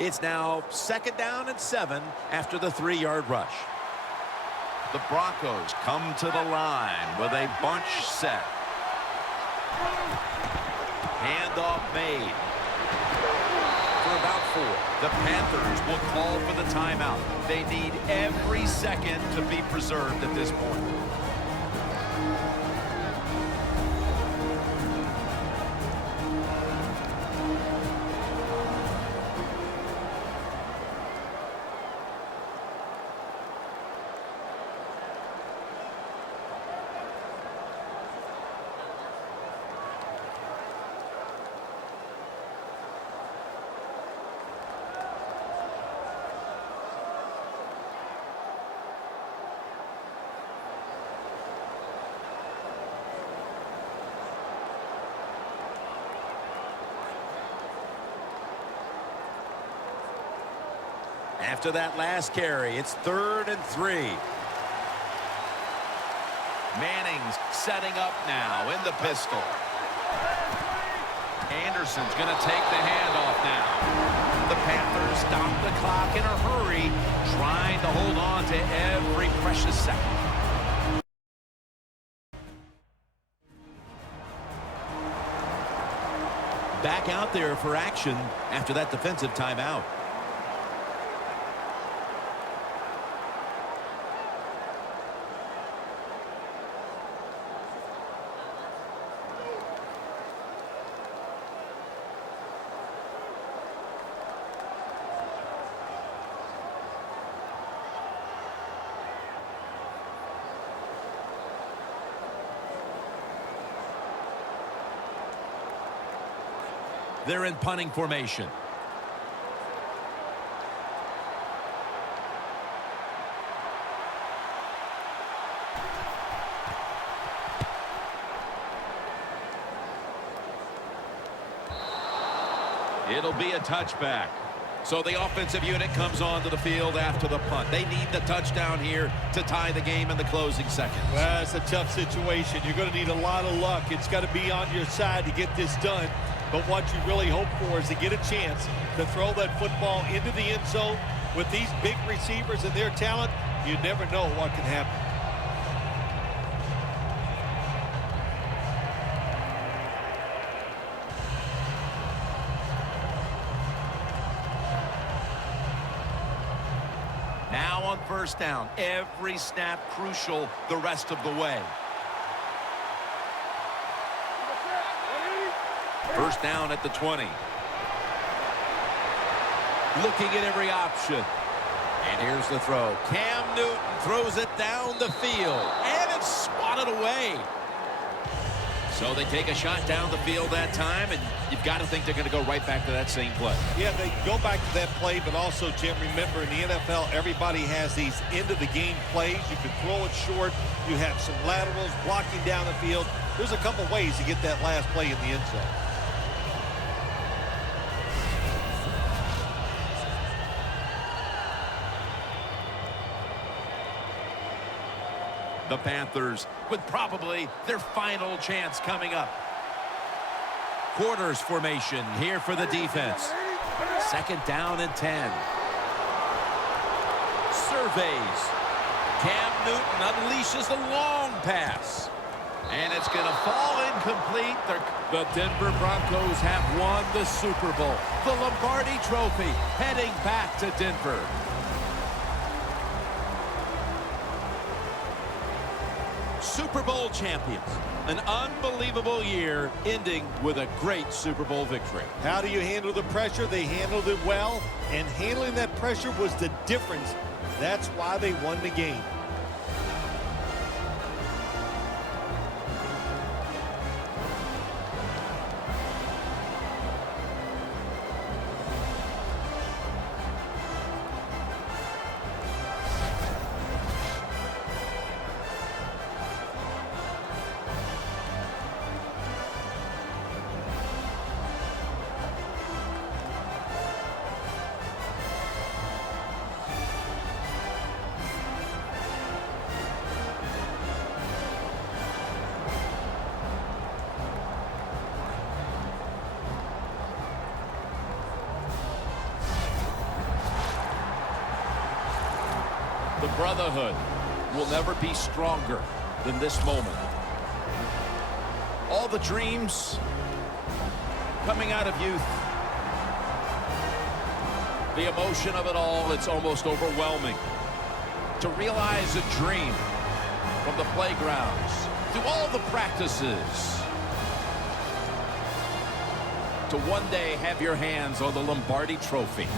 It's now 2nd down and 7 after the 3-yard rush. The Broncos come to the line with a bunch set. Handoff made for about 4. The Panthers will call for the timeout. They need every second to be preserved at this point. After that last carry, it's 3rd and 3. Manning's setting up now in the pistol. Anderson's going to take the handoff now. The Panthers stop the clock in a hurry, trying to hold on to every precious second. Back out there for action after that defensive timeout. They're in punting formation. It'll be a touchback. So the offensive unit comes onto the field after the punt. They need the touchdown here to tie the game in the closing seconds. Well, it's a tough situation. You're going to need a lot of luck. It's got to be on your side to get this done. But what you really hope for is to get a chance to throw that football into the end zone. With these big receivers and their talent, you never know what can happen. Now on 1st down, every snap crucial the rest of the way. 1st down at the 20. Looking at every option. And here's the throw. Cam Newton throws it down the field. And it's swatted away. So they take a shot down the field that time, and you've got to think they're going to go right back to that same play. Yeah, they go back to that play, but also, Jim, remember in the NFL, everybody has these end-of-the-game plays. You can throw it short. You have some laterals blocking down the field. there's a couple ways to get that last play in the end zone. The Panthers with probably their final chance coming up. Quarters formation here for the defense. 2nd down and 10. Surveys. Cam Newton unleashes a long pass. And it's going to fall incomplete. The Denver Broncos have won the Super Bowl. The Lombardi Trophy heading back to Denver. Super Bowl champions. An unbelievable year ending with a great Super Bowl victory. How do you handle the pressure? They handled it well, and handling that pressure was the difference. That's why they won the game. The brotherhood will never be stronger than this moment. All the dreams coming out of youth. The emotion of it all, it's almost overwhelming. To realize a dream from the playgrounds, through all the practices, to one day have your hands on the Lombardi Trophy.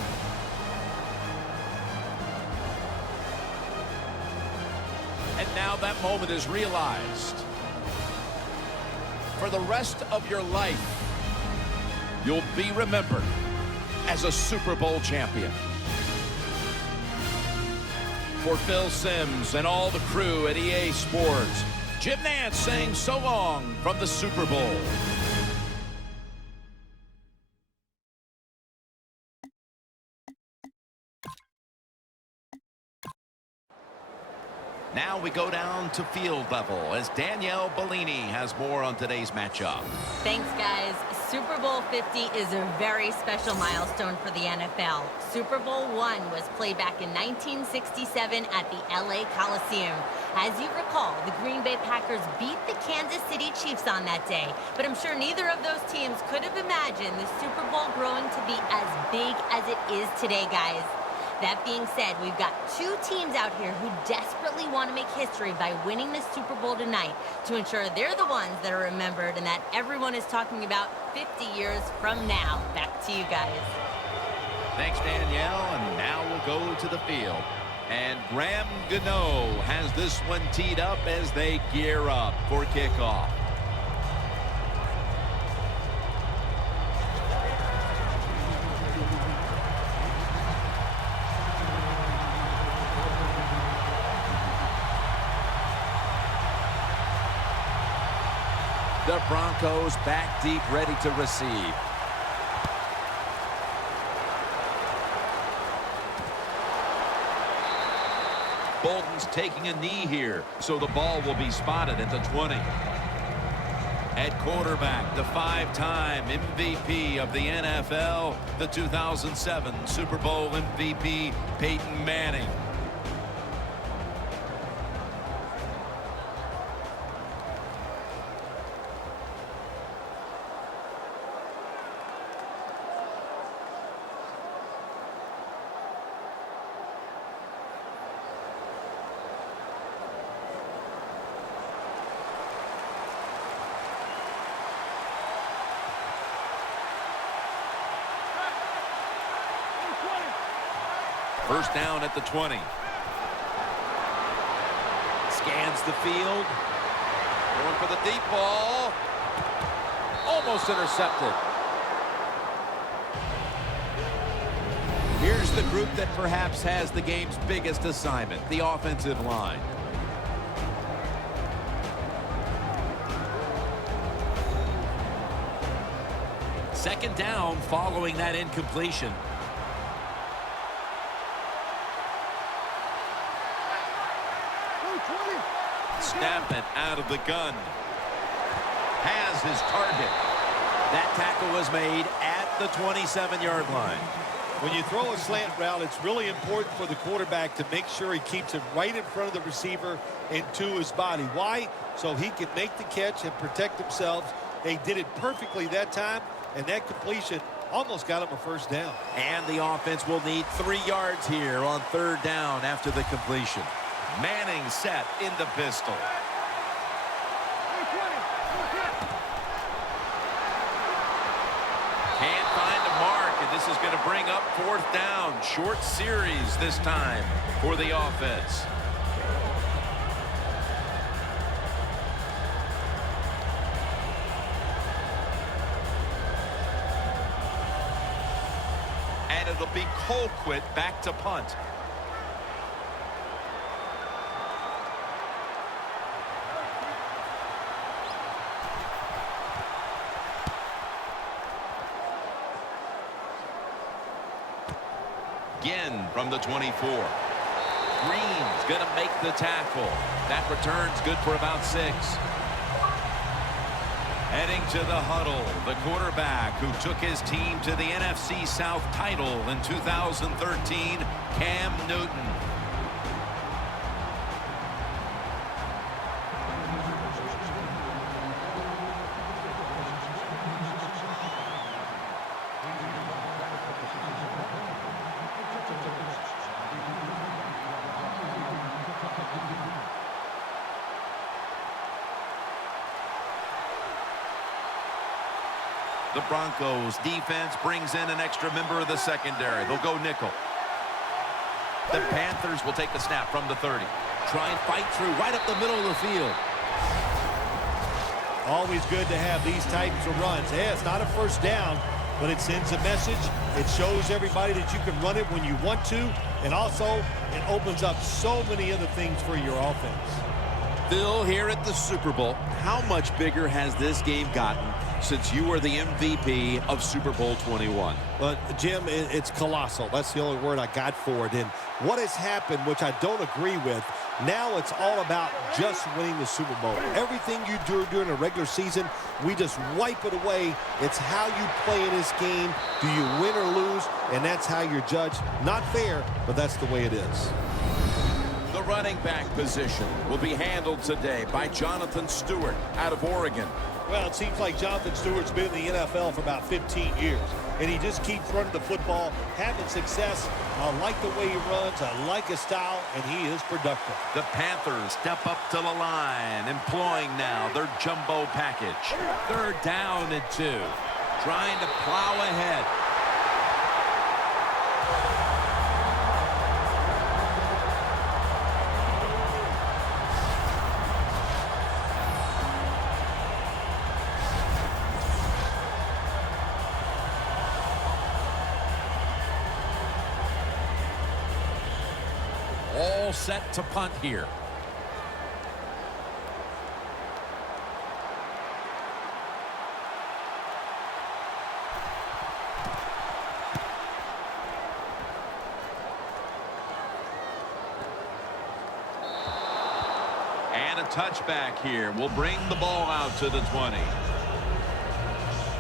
And now that moment is realized. For the rest of your life, you'll be remembered as a Super Bowl champion. For Phil Simms and all the crew at EA Sports, Jim Nantz saying so long from the Super Bowl. Now we go down to field level as Danielle Bellini has more on today's matchup. Thanks, guys. Super Bowl 50 is a very special milestone for the NFL. Super Bowl I was played back in 1967 at the LA Coliseum. As you recall, the Green Bay Packers beat the Kansas City Chiefs on that day, but I'm sure neither of those teams could have imagined the Super Bowl growing to be as big as it is today, guys. That being said, we've got two teams out here who desperately want to make history by winning the Super Bowl tonight to ensure they're the ones that are remembered and that everyone is talking about 50 years from now. Back to you guys. Thanks, Danielle, and now we'll go to the field. And Graham Gano has this one teed up as they gear up for kickoff. The Broncos back deep, ready to receive. Bolden's taking a knee here, so the ball will be spotted at the 20. At quarterback, the 5-time MVP of the NFL, the 2007 Super Bowl MVP, Peyton Manning. First down at the 20. Scans the field. Going for the deep ball. Almost intercepted. Here's the group that perhaps has the game's biggest assignment, the offensive line. Second down following that incompletion. Snap it out of the gun. Has his target. That tackle was made at the 27-yard line. When you throw a slant route, it's really important for the quarterback to make sure he keeps it right in front of the receiver and to his body. Why? So he can make the catch and protect himself. They did it perfectly that time, and that completion almost got him a first down. And the offense will need 3 yards here on third down after the completion. Manning set in the pistol. Can't find a mark, and this is going to bring up fourth down. Short series this time for the offense. And it'll be Colquitt back to punt. Again from the 24. Green's going to make the tackle. That return's good for about 6. Heading to the huddle, the quarterback who took his team to the NFC South title in 2013, Cam Newton. The Broncos defense brings in an extra member of the secondary. They'll go nickel. The Panthers will take the snap from the 30. Try and fight through right up the middle of the field. Always good to have these types of runs. Yeah, it's not a first down, but it sends a message. It shows everybody that you can run it when you want to, and also it opens up so many other things for your offense. Phil, here at the Super Bowl, how much bigger has this game gotten since you were the MVP of Super Bowl 21? But, Jim, it's colossal. That's the only word I got for it. And what has happened, which I don't agree with, now it's all about just winning the Super Bowl. Everything you do during a regular season, we just wipe it away. It's how you play in this game. Do you win or lose? And that's how you're judged. Not fair, but that's the way it is. The running back position will be handled today by Jonathan Stewart out of Oregon. Well, it seems like Jonathan Stewart's been in the NFL for about 15 years, and he just keeps running the football, having success. I like the way he runs. I like his style, and he is productive. The Panthers step up to the line, employing now their jumbo package. Third down and 2, trying to plow ahead. All set to punt here. And a touchback here will bring the ball out to the 20.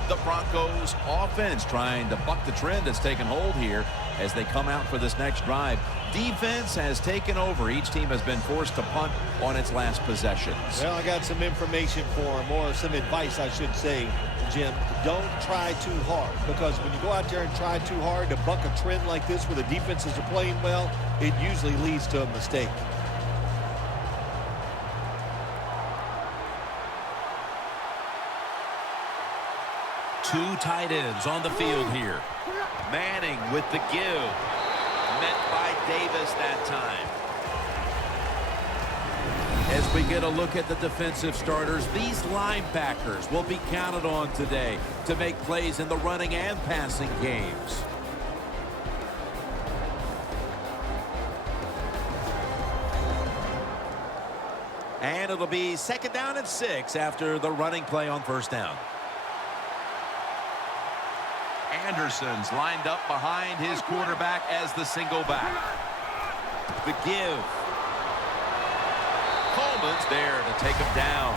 The Broncos offense trying to buck the trend that's taken hold here as they come out for this next drive. Defense has taken over. Each team has been forced to punt on its last possessions. Well, I got some information for him, or some advice, I should say, Jim. Don't try too hard, because when you go out there and try too hard to buck a trend like this where the defenses are playing well, it usually leads to a mistake. Two tight ends on the field here. Manning with the give. Met by Davis that time. As we get a look at the defensive starters, these linebackers will be counted on today to make plays in the running and passing games. And it'll be second down and 6 after the running play on first down. Anderson's lined up behind his quarterback as the single back. The give. Coleman's there to take him down.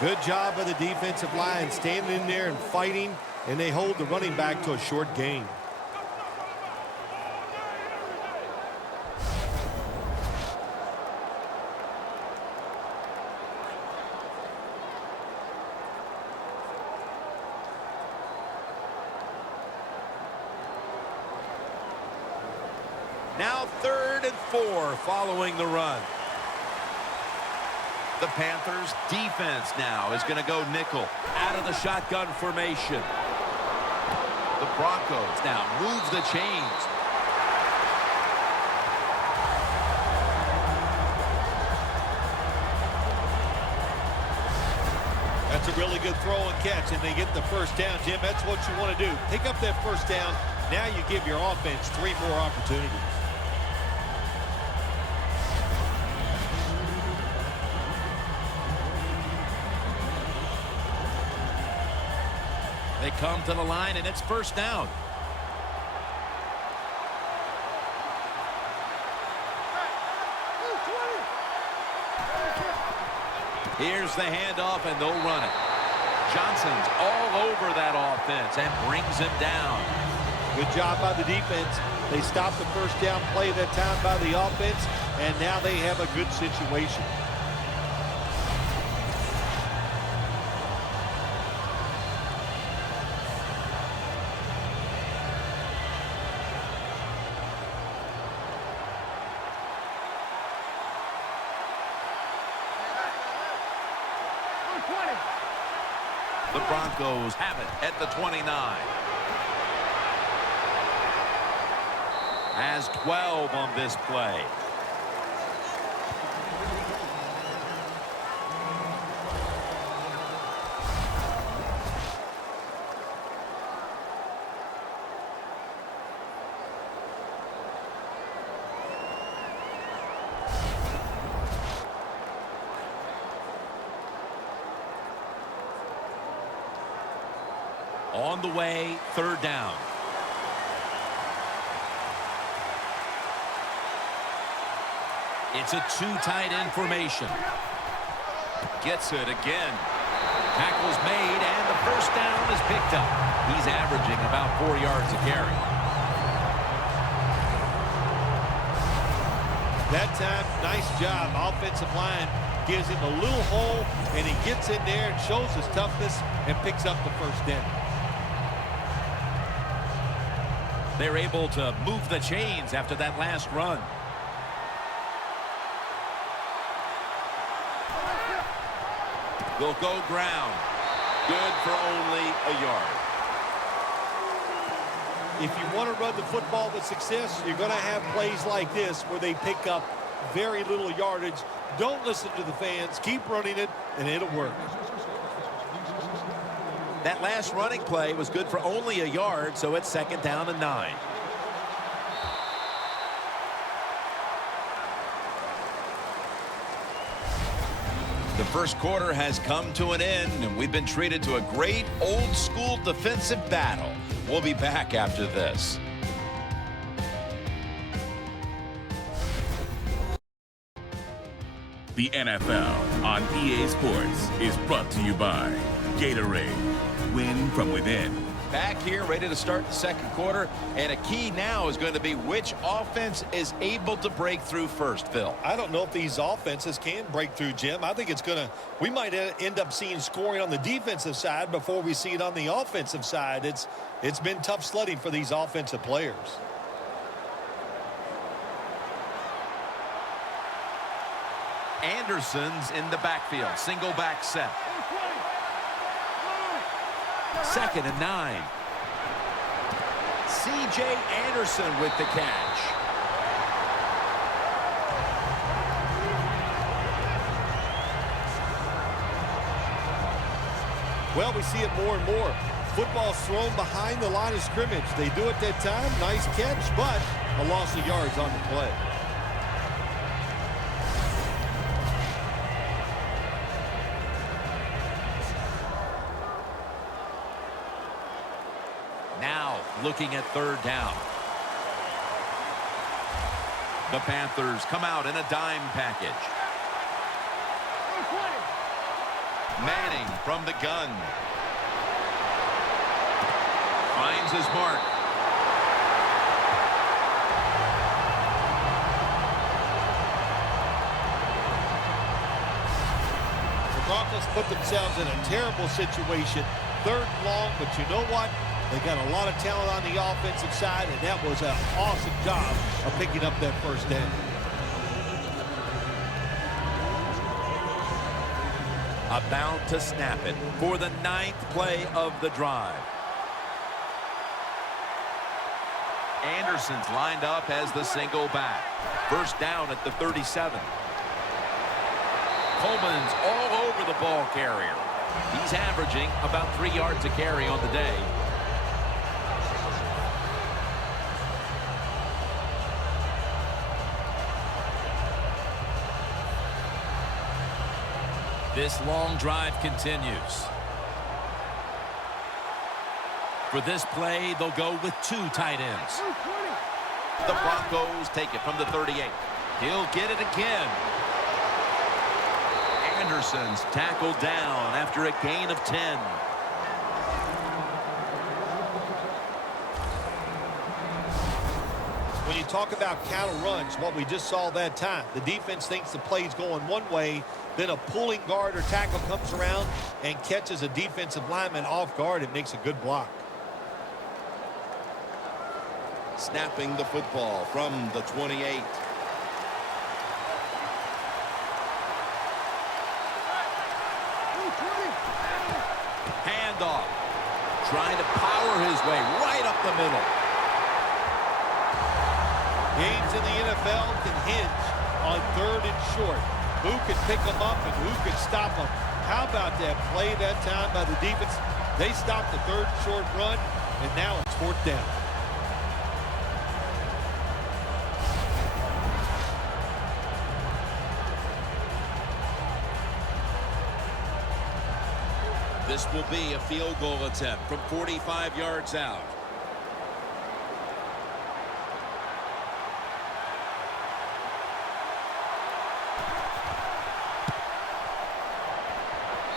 Good job by the defensive line, standing in there and fighting, and they hold the running back to a short gain. Now 3rd and 4 following the run. The Panthers defense now is going to go nickel out of the shotgun formation. The Broncos now move the chains. That's a really good throw and catch, and they get the first down, Jim. That's what you want to do. Pick up that first down. Now you give your offense 3 more opportunities. They come to the line, and it's first down. Here's the handoff, and they'll run it. Johnson's all over that offense and brings him down. Good job by the defense. They stopped the first down play that time by the offense, and now they have a good situation. The Broncos have it at the 29. Has 12 on this play. On the way, 3rd down. It's a 2 tight end formation. Gets it again. Tackle's made, and the first down is picked up. He's averaging about 4 yards a carry. That time, nice job. Offensive line gives him a little hole, and he gets in there and shows his toughness and picks up the first down. They're able to move the chains after that last run. They'll go ground. Good for only a yard. If you want to run the football with success, you're going to have plays like this where they pick up very little yardage. Don't listen to the fans. Keep running it, and it'll work. That last running play was good for only a yard, so it's 2nd down and 9. The first quarter has come to an end, and we've been treated to a great old-school defensive battle. We'll be back after this. The NFL on EA Sports is brought to you by Gatorade. Win from within. Back here, ready to start the second quarter, and a key now is going to be which offense is able to break through first, Phil. I don't know if these offenses can break through, Jim. I think it's going to – we might end up seeing scoring on the defensive side before we see it on the offensive side. It's been tough sledding for these offensive players. Anderson's in the backfield. Single back set. 2nd and 9. C.J. Anderson with the catch. Well, we see it more and more. Football's thrown behind the line of scrimmage. They do it that time. Nice catch, but a loss of yards on the play. Now looking at third down. The Panthers come out in a dime package. Manning from the gun. Finds his mark. The Broncos put themselves in a terrible situation. Third and long, but you know what? They got a lot of talent on the offensive side, and that was an awesome job of picking up that first down. About to snap it for the 9th play of the drive. Anderson's lined up as the single back. First down at the 37. Coleman's all over the ball carrier. He's averaging about 3 yards a carry on the day. This long drive continues. For this play, they'll go with 2 tight ends. The Broncos take it from the 38. He'll get it again. Anderson's tackled down after a gain of 10. When you talk about counter runs, what we just saw that time, the defense thinks the play's going one way, then a pulling guard or tackle comes around and catches a defensive lineman off guard and makes a good block. Snapping the football from the 28. Handoff. Trying to power his way right up the middle. Games in the NFL can hinge on 3rd and short. Who can pick them up and who can stop them? How about that play that time by the defense? They stopped the 3rd and short run, and now it's 4th down. This will be a field goal attempt from 45 yards out.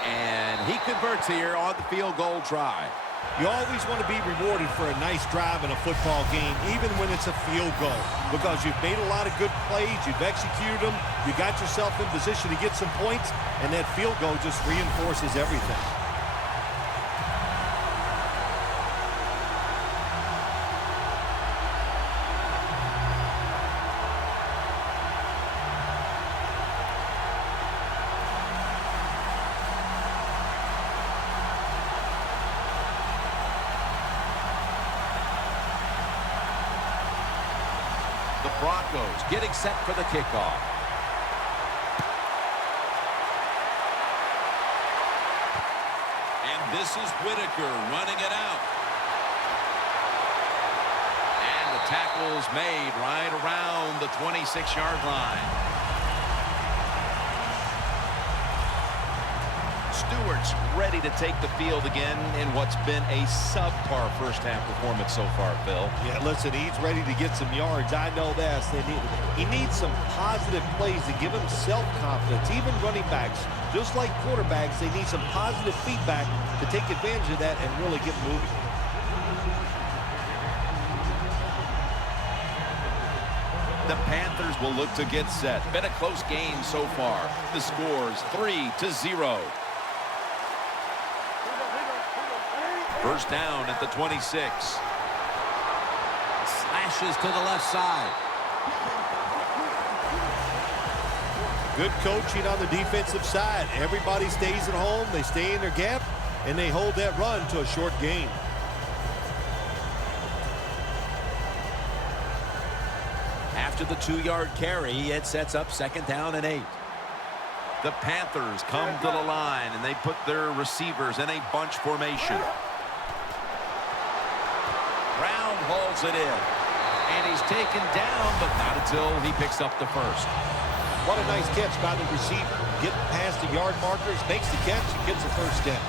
And he converts here on the field goal try. You always want to be rewarded for a nice drive in a football game, even when it's a field goal, because you've made a lot of good plays, you've executed them, you got yourself in position to get some points, and that field goal just reinforces everything. The Broncos getting set for the kickoff. And this is Whitaker running it out. And the tackle's made right around the 26-yard line. Stewart's ready to take the field again in what's been a subpar first-half performance so far, Phil. Yeah, listen, he's ready to get some yards. I know that. He needs some positive plays to give him self-confidence. Even running backs, just like quarterbacks, they need some positive feedback to take advantage of that and really get moving. The Panthers will look to get set. Been a close game so far. The score's 3-0. First down at the 26. Slashes to the left side. Good coaching on the defensive side. Everybody stays at home. They stay in their gap, and they hold that run to a short gain. After the 2-yard carry, it sets up 2nd down and 8. The Panthers come to the line, and they put their receivers in a bunch formation. Brown hauls it in. And he's taken down, but not until he picks up the first. What a nice catch by the receiver. Getting past the yard markers, makes the catch, and gets the first down.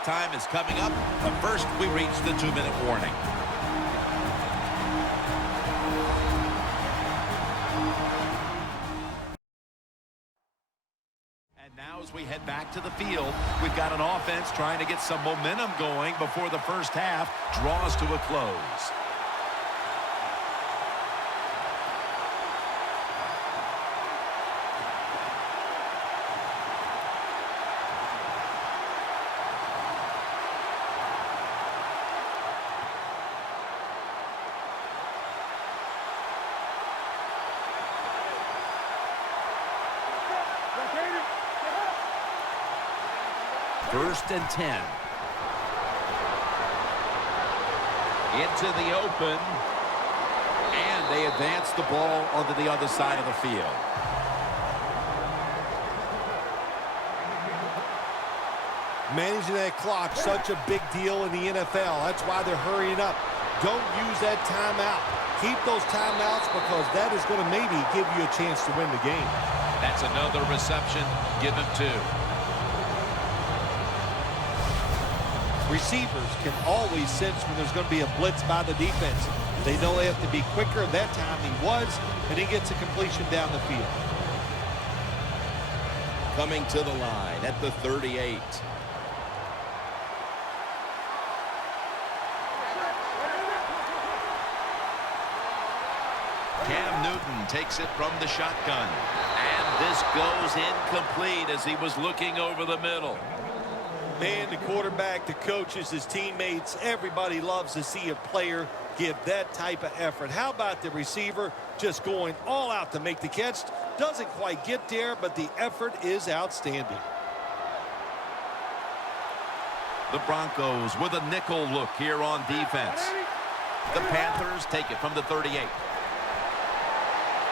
Halftime is coming up, but first we reach the 2-minute warning. And now as we head back to the field, we've got an offense trying to get some momentum going before the first half draws to a close. First and 10. Into the open. And they advance the ball onto the other side of the field. Managing that clock, such a big deal in the NFL. That's why they're hurrying up. Don't use that timeout. Keep those timeouts because that is going to maybe give you a chance to win the game. That's another reception. Give him 2. Receivers can always sense when there's going to be a blitz by the defense. They know they have to be quicker. That time he was, and he gets a completion down the field. Coming to the line at the 38. Cam Newton takes it from the shotgun. And this goes incomplete as he was looking over the middle. Man, the quarterback, the coaches, his teammates, everybody loves to see a player give that type of effort. How about the receiver just going all out to make the catch? Doesn't quite get there, but the effort is outstanding. The Broncos with a nickel look here on defense. The Panthers take it from the 38.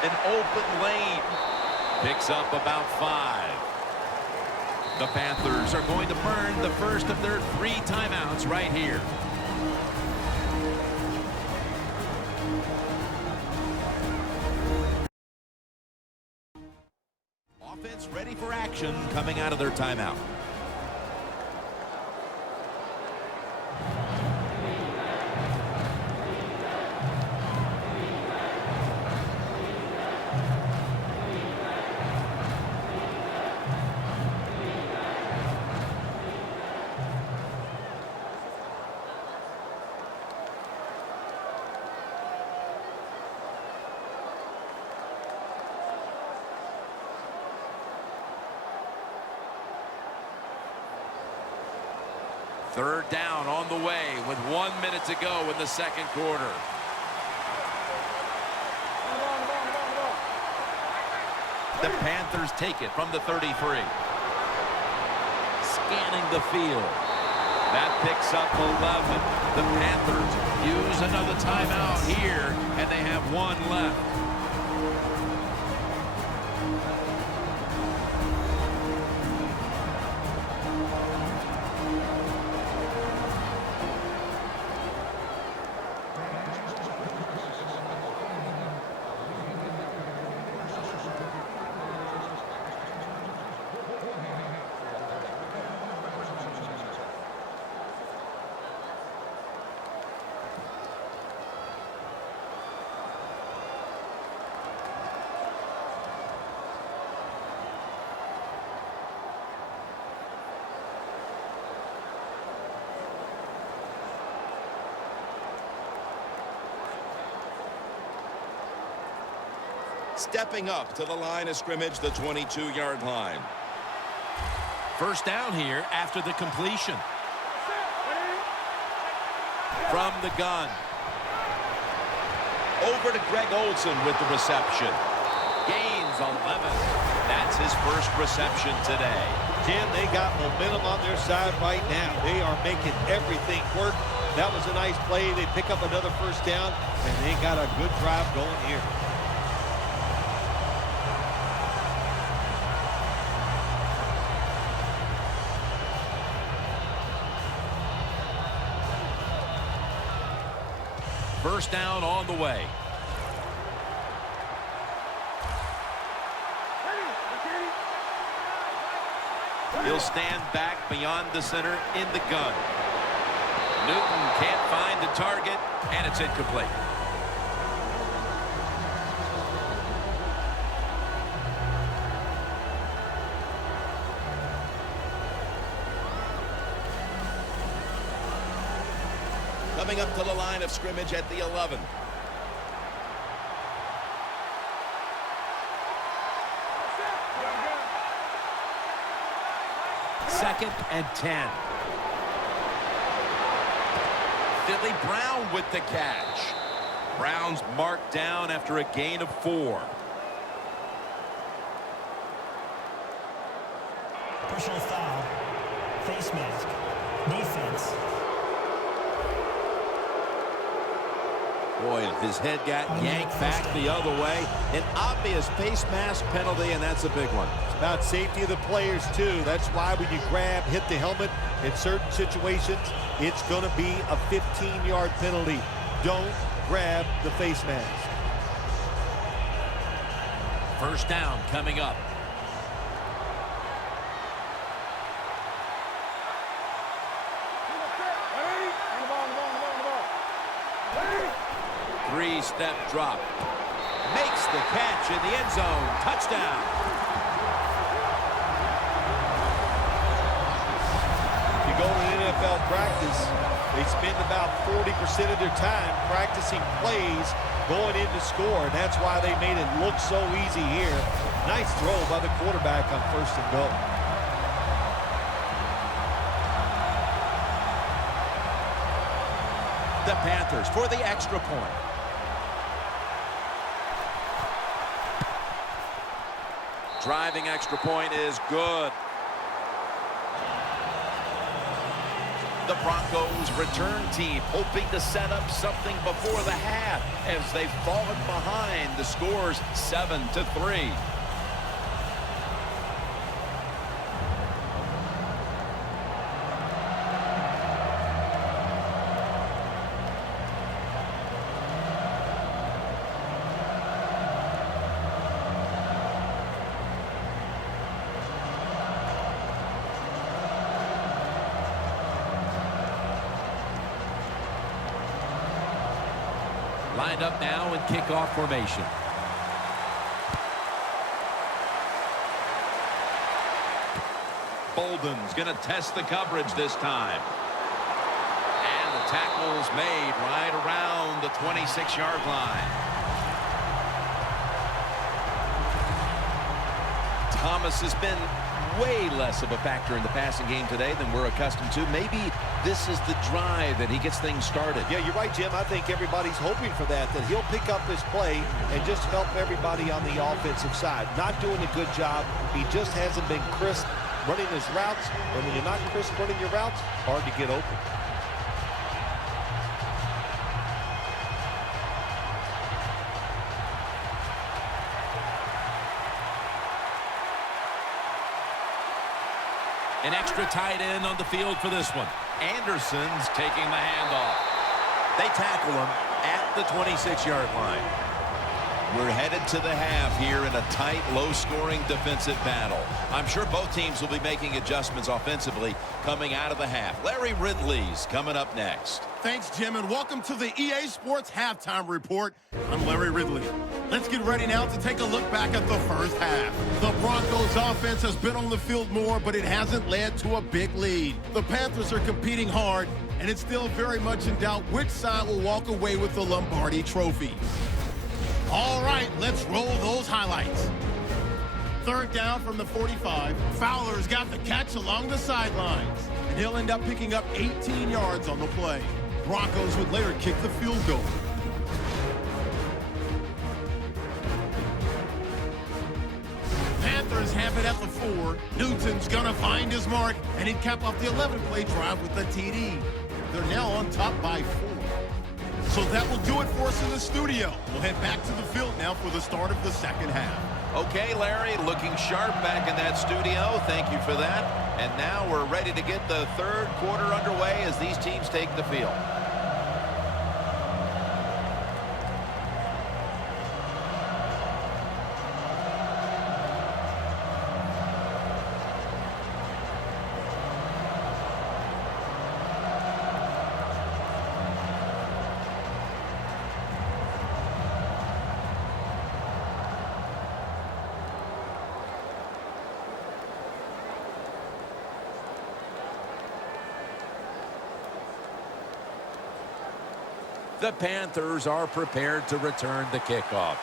An open lane. Picks up about 5. The Panthers are going to burn the first of their 3 timeouts right here. Offense ready for action coming out of their timeout. Third down on the way with 1 minute to go in the second quarter. The Panthers take it from the 33. Scanning the field. That picks up 11. The Panthers use another timeout here, and they have 1 left. Stepping up to the line of scrimmage, the 22-yard line. First down here after the completion. From the gun. Over to Greg Olsen with the reception. Gains 11. That's his first reception today. Jim, they got momentum on their side right now. They are making everything work. That was a nice play. They pick up another first down, and they got a good drive going here. First down on the way. He'll stand back beyond the center in the gun. Newton can't find the target, and it's incomplete. Coming up to the line of scrimmage at the 11. Second and 10. Philly Brown with the catch. Brown's marked down after a gain of 4. Personal foul. Face mask. Defense. Boy, his head got yanked back the other way. An obvious face mask penalty, and that's a big one. It's about safety of the players, too. That's why when you grab, hit the helmet, in certain situations, it's going to be a 15-yard penalty. Don't grab the face mask. First down coming up. Three-step drop. Makes the catch in the end zone. Touchdown. If you go to an NFL practice, they spend about 40% of their time practicing plays going in to score, and that's why they made it look so easy here. Nice throw by the quarterback on first and goal. The Panthers for the extra point. Driving extra point is good. The Broncos return team hoping to set up something before the half as they've fallen behind. The score's 7-3. Lined up now in kickoff formation. Bolden's going to test the coverage this time. And the tackle's made right around the 26-yard line. Thomas has been way less of a factor in the passing game today than we're accustomed to. Maybe this is the drive that he gets things started. Yeah, you're right, Jim. I think everybody's hoping for that he'll pick up this play and just help everybody on the offensive side. Not doing a good job. He just hasn't been crisp running his routes. And when you're not crisp running your routes, hard to get open. An extra tight end on the field for this one. Anderson's taking the handoff. They tackle him at the 26-yard line. We're headed to the half here in a tight, low-scoring defensive battle. I'm sure both teams will be making adjustments offensively coming out of the half. Larry Ridley's coming up next. Thanks, Jim, and welcome to the EA Sports Halftime Report. I'm Larry Ridley. Let's get ready now to take a look back at the first half. The Broncos offense has been on the field more, but it hasn't led to a big lead. The Panthers are competing hard, and it's still very much in doubt which side will walk away with the Lombardi Trophy. All right, let's roll those highlights. Third down from the 45. Fowler's got the catch along the sidelines, and he'll end up picking up 18 yards on the play. Broncos would later kick the field goal. Panthers have it at the 4. Newton's gonna find his mark, and he'd cap off the 11-play drive with the TD. They're now on top by 4. So that will do it for us in the studio. We'll head back to the field now for the start of the second half. Okay, Larry, looking sharp back in that studio. Thank you for that. And now we're ready to get the third quarter underway as these teams take the field. The Panthers are prepared to return the kickoff.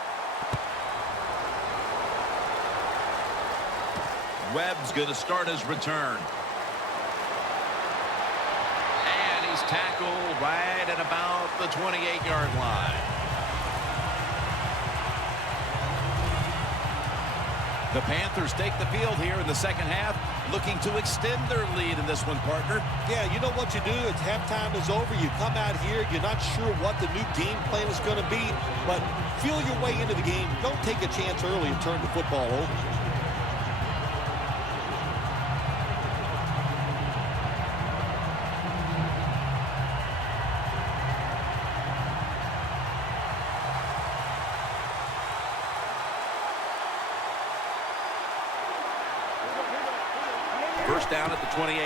Webb's going to start his return. And he's tackled right at about the 28-yard line. The Panthers take the field here in the second half, looking to extend their lead in this one, partner. Yeah, you know what you do? It's halftime is over. You come out here. You're not sure what the new game plan is going to be, but feel your way into the game. Don't take a chance early and turn the football over. First down at the 28.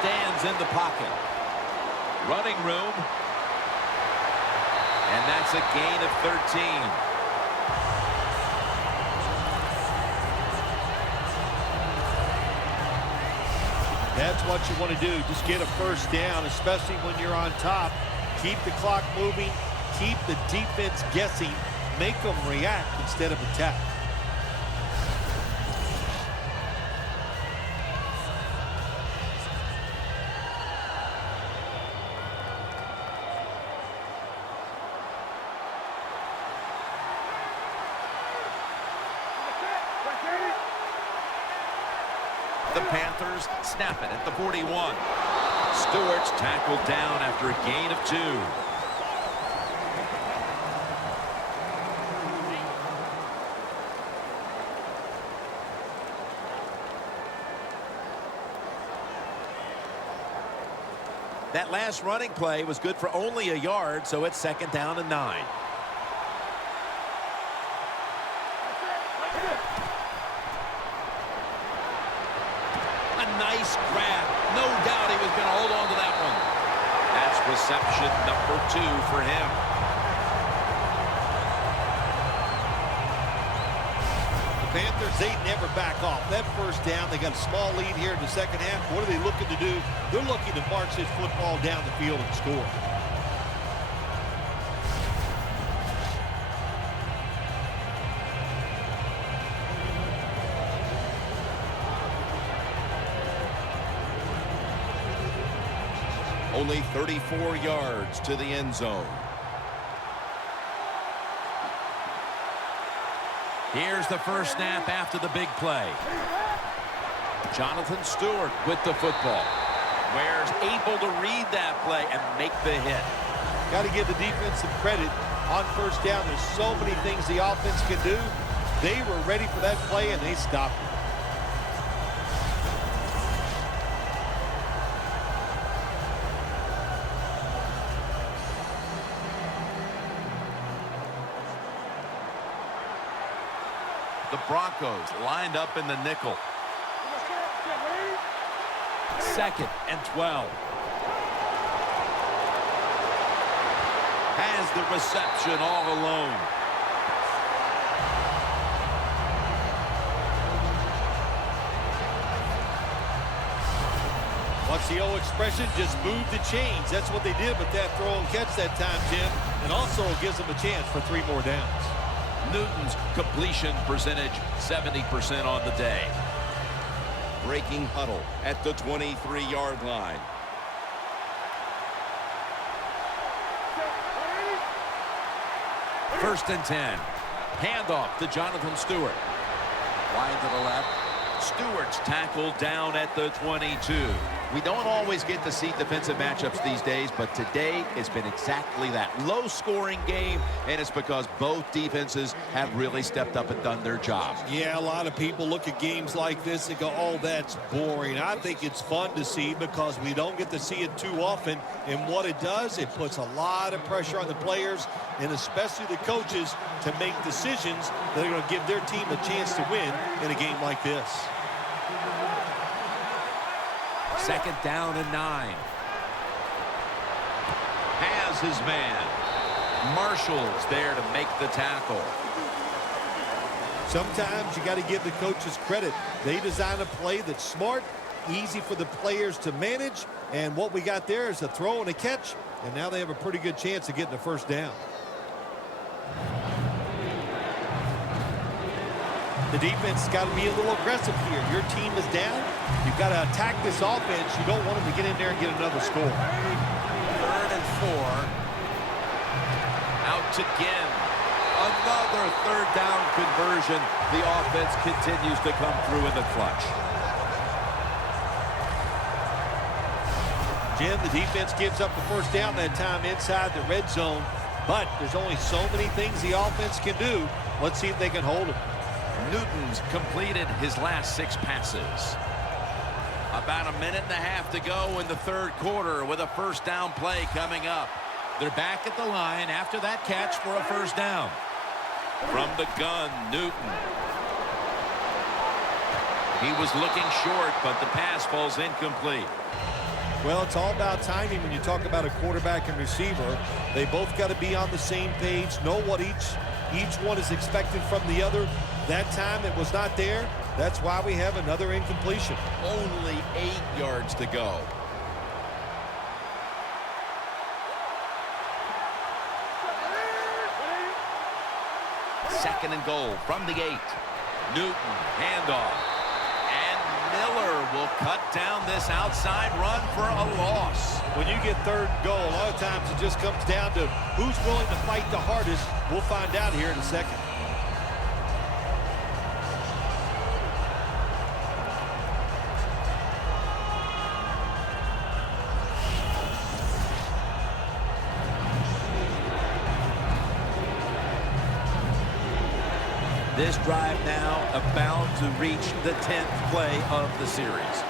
Stands in the pocket. Running room. And that's a gain of 13. That's what you want to do. Just get a first down, especially when you're on top. Keep the clock moving. Keep the defense guessing. Make them react instead of attack. The Panthers snap it at the 41. Stewart's tackled down after a gain of 2. That last running play was good for only a yard, so it's second down and 9. Nice grab. No doubt he was going to hold on to that one. That's reception number 2 for him. The Panthers, they never back off. That first down, they got a small lead here in the second half. What are they looking to do? They're looking to march this football down the field and score. Only 34 yards to the end zone. Here's the first snap after the big play. Jonathan Stewart with the football. Ware's able to read that play and make the hit. Got to give the defense some credit on first down. There's so many things the offense can do. They were ready for that play, and they stopped it. The Broncos lined up in the nickel. Second and 12. Has the reception all alone. What's the old expression? Just move the chains. That's what they did with that throw and catch that time, Jim. And also gives them a chance for 3 more downs. Newton's completion percentage, 70% on the day. Breaking huddle at the 23-yard line. First and 10. Handoff to Jonathan Stewart. Wide to the left. Stewart's tackled down at the 22. We don't always get to see defensive matchups these days, but today it's been exactly that. Low-scoring game, and it's because both defenses have really stepped up and done their job. Yeah, a lot of people look at games like this and go, oh, that's boring. I think it's fun to see because we don't get to see it too often. And what it does, it puts a lot of pressure on the players and especially the coaches to make decisions that are going to give their team a chance to win in a game like this. Second down and 9. Has his man. Marshall's there to make the tackle. Sometimes you got to give the coaches credit. They design a play that's smart, easy for the players to manage, And what we got there is a throw and a catch, and now they have a pretty good chance of getting the first down. The defense has got to be a little aggressive here. Your team is down. You've got to attack this offense. You don't want them to get in there and get another score. 3rd and 4. Out to Ginn. Another 3rd down conversion. The offense continues to come through in the clutch. Jim, the defense gives up the first down that time inside the red zone, but there's only so many things the offense can do. Let's see if they can hold them. Newton's completed his last 6 passes. About a minute and a half to go in the 3rd quarter with a first down play coming up. They're back at the line after that catch for a first down. From the gun, Newton. He was looking short, but the pass falls incomplete. Well, it's all about timing when you talk about a quarterback and receiver. They both got to be on the same page, know what each one is expected from the other. That time it was not there. That's why we have another incompletion. Only 8 yards to go. Second and goal from the 8. Newton, handoff. And Miller will cut down this outside run for a loss. When you get 3rd goal, a lot of times it just comes down to who's willing to fight the hardest. We'll find out here in a second. This drive now about to reach the 10th play of the series.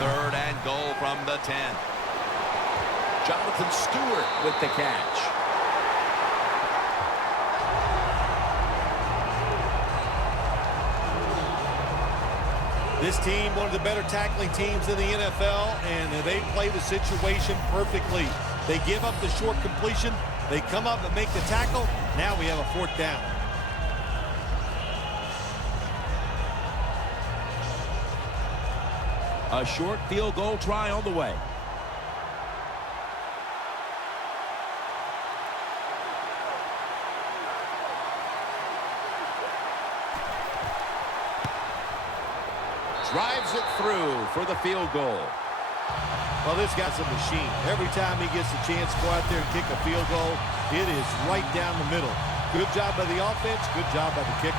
3rd and goal from the 10. Jonathan Stewart with the catch. This team, one of the better tackling teams in the NFL, and they play the situation perfectly. They give up the short completion. They come up and make the tackle. Now we have a 4th down. A short field goal try on the way. Drives it through for the field goal. Well, this guy's a machine. Every time he gets a chance to go out there and kick a field goal, it is right down the middle. Good job by the offense, good job by the kicker.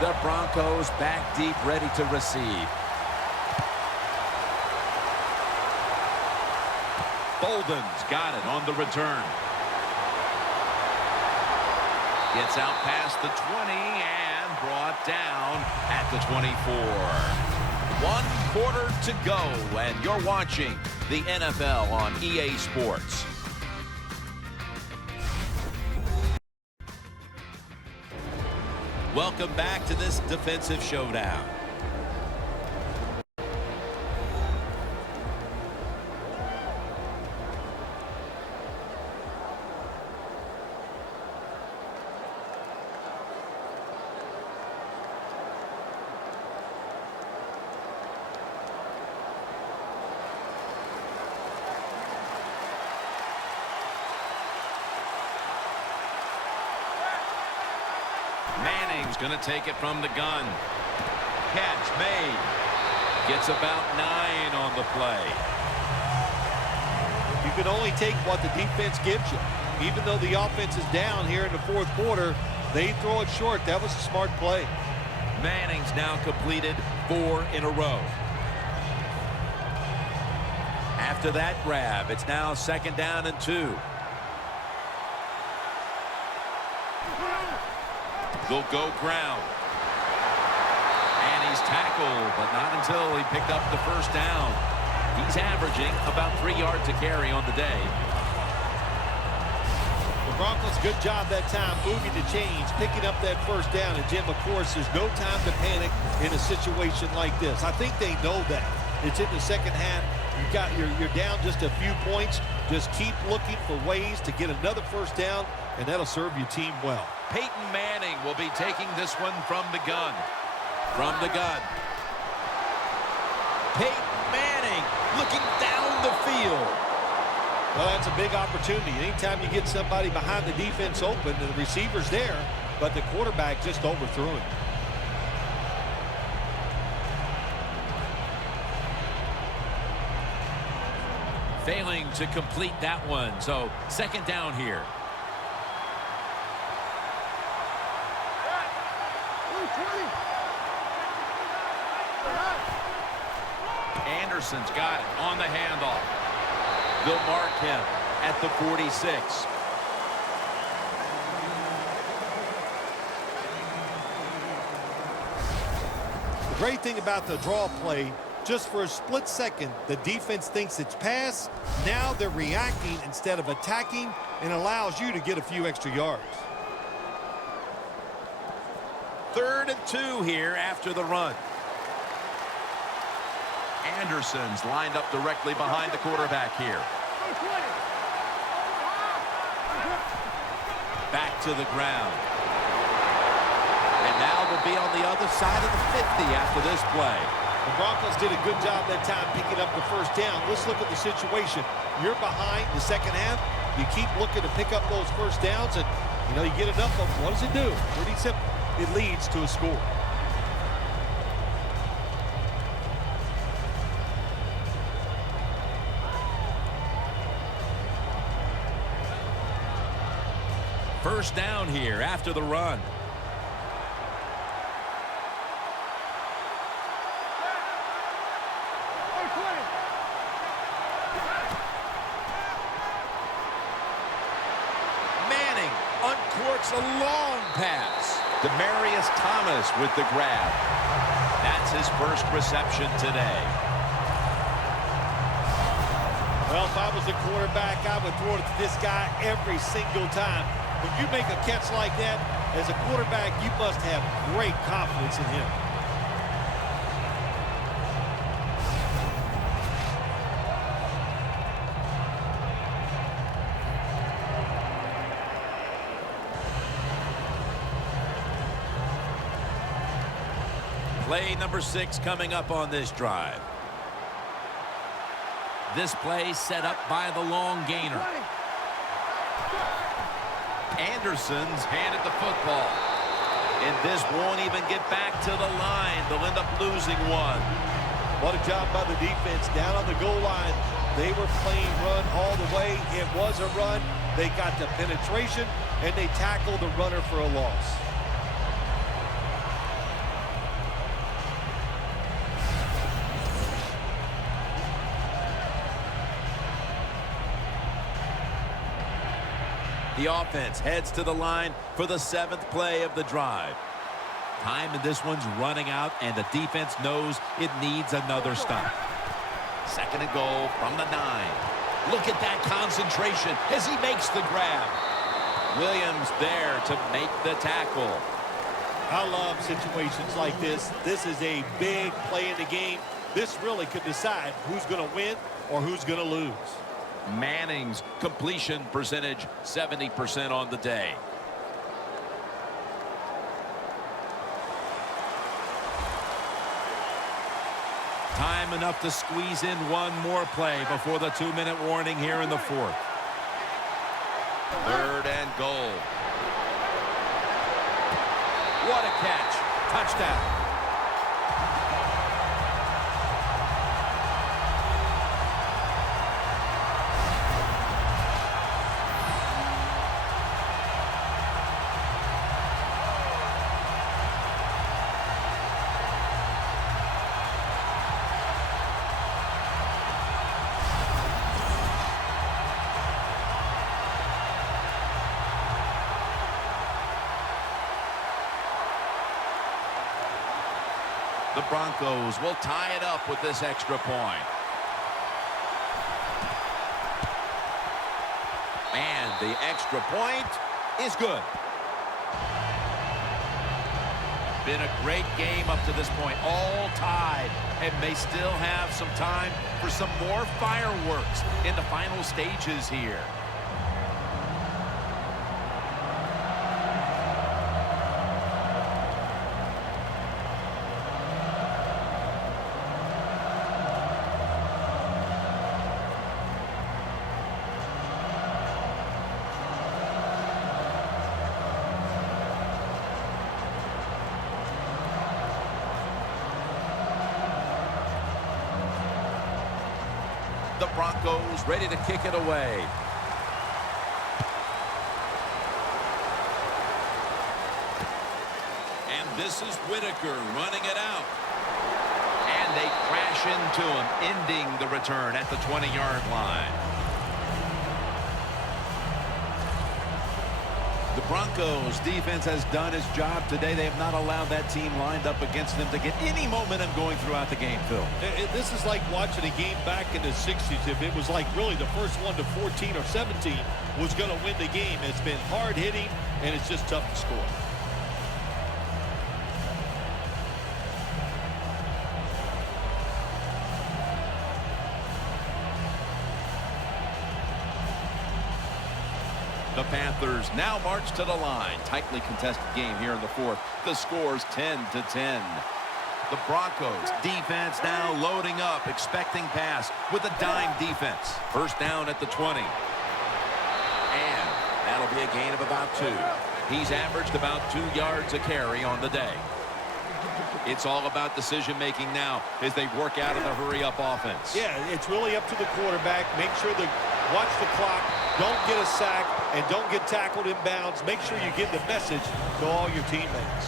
The Broncos back deep, ready to receive. Bolden's got it on the return. Gets out past the 20 and brought down at the 24. 1 quarter to go, and you're watching the NFL on EA Sports. Welcome back to this defensive showdown. Manning's going to take it from the gun. Catch made. Gets about 9 on the play. You can only take what the defense gives you. Even though the offense is down here in the 4th quarter, they throw it short. That was a smart play. Manning's now completed 4 in a row. After that grab, it's now 2nd down and 2. They'll go ground. And he's tackled, but not until he picked up the first down. He's averaging about 3 yards a carry on the day. The Broncos, good job that time moving the chains, picking up that first down. And, Jim, of course, there's no time to panic in a situation like this. I think they know that. It's in the second half. You're down just a few points. Just keep looking for ways to get another first down, and that'll serve your team well. Peyton Manning will be taking this one from the gun. From the gun. Peyton Manning looking down the field. Well, that's a big opportunity. Anytime you get somebody behind the defense open, and the receiver's there, but the quarterback just overthrew him. Failing to complete that one, so second down here. Anderson's got it on the handoff. They'll mark him at the 46. The great thing about the draw play, just for a split second, the defense thinks it's pass. Now they're reacting instead of attacking, and allows you to get a few extra yards. 3rd and 2 here after the run. Anderson's lined up directly behind the quarterback here. Back to the ground. And now they'll be on the other side of the 50 after this play. The Broncos did a good job that time picking up the first down. Let's look at the situation. You're behind the second half. You keep looking to pick up those first downs, and, you get enough of them. What does it do? Pretty simple. It leads to a score. First down here after the run. Manning uncorks a long pass. Demaryius Thomas with the grab. That's his first reception today. Well, if I was the quarterback, I would throw it to this guy every single time. When you make a catch like that, as a quarterback, you must have great confidence in him. Play number 6 coming up on this drive. This play set up by the long gainer. Anderson's handed the football. And this won't even get back to the line. They'll end up losing one. What a job by the defense down on the goal line. They were playing run all the way. It was a run. They got the penetration, and they tackled the runner for a loss. The offense heads to the line for the 7th play of the drive. Time in this one's running out, and the defense knows it needs another stop. 2nd and goal from the 9. Look at that concentration as he makes the grab. Williams there to make the tackle. I love situations like this. This is a big play in the game. This really could decide who's going to win or who's going to lose. Manning's completion percentage 70% on the day. Time enough to squeeze in one more play before the 2-minute warning here in the 4th. 3rd and goal. What a catch. Touchdown. The Broncos will tie it up with this extra point. The extra point is good. Been a great game up to this point, all tied, and may still have some time for some more fireworks in the final stages here. The Broncos ready to kick it away. And this is Whitaker running it out. And they crash into him, ending the return at the 20-yard line. The Broncos defense has done its job today. They have not allowed that team lined up against them to get any momentum going throughout the game, Phil. This is like watching a game back in the 60s. If it was like really the first one to 14 or 17 was going to win the game. It's been hard hitting, and it's just tough to score. The Panthers now march to the line. Tightly contested game here in the fourth. The score's 10-10. The Broncos defense now loading up, expecting pass with a dime defense. First down at the 20. And that'll be a gain of about 2. He's averaged about 2 yards a carry on the day. It's all about decision-making now as they work out of the hurry-up offense. Yeah, it's really up to the quarterback. Make sure to watch the clock, don't get a sack, and don't get tackled in bounds. Make sure you give the message to all your teammates.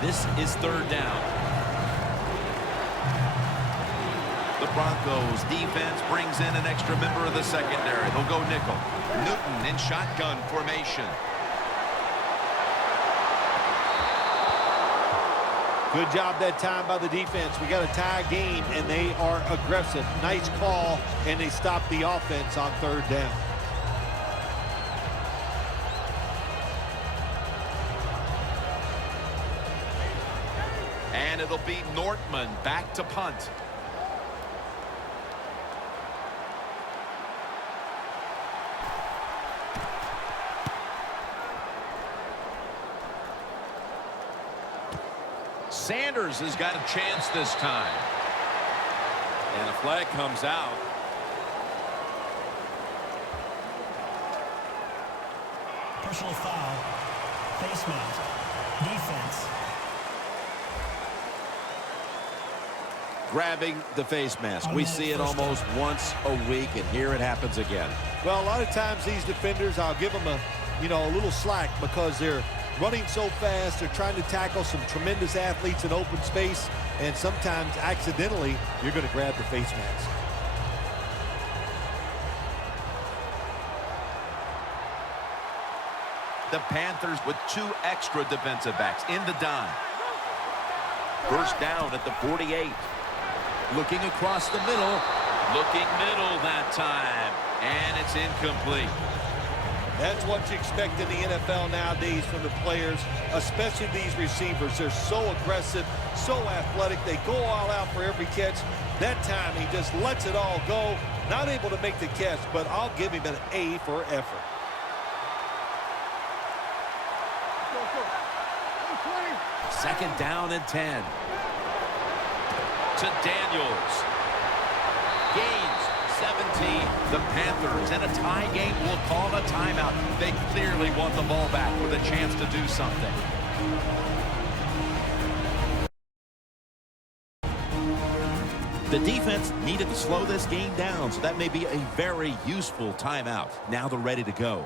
This is third down. The Broncos defense brings in an extra member of the secondary. They'll go nickel. Newton in shotgun formation. Good job that time by the defense. We got a tie game, and they are aggressive. Nice call, and they stop the offense on third down. And it'll be Nortman back to punt. Sanders has got a chance this time. And a flag comes out. Personal foul. Face mask. Defense. Grabbing the face mask. We see it almost once a week, and here it happens again. Well, a lot of times these defenders, I'll give them a little slack because they're running so fast. They're trying to tackle some tremendous athletes in open space, and sometimes accidentally you're going to grab the face mask. The Panthers with 2 extra defensive backs in the dime. First down at the 48. Looking across the middle. Looking middle that time. And it's incomplete. That's what you expect in the NFL nowadays from the players, especially these receivers. They're so aggressive, so athletic. They go all out for every catch. That time, he just lets it all go. Not able to make the catch, but I'll give him an A for effort. Second down and 10. To Daniels. Gains 17. The Panthers in a tie game will call a timeout. They clearly want the ball back with a chance to do something. The defense needed to slow this game down, so that may be a very useful timeout. Now they're ready to go.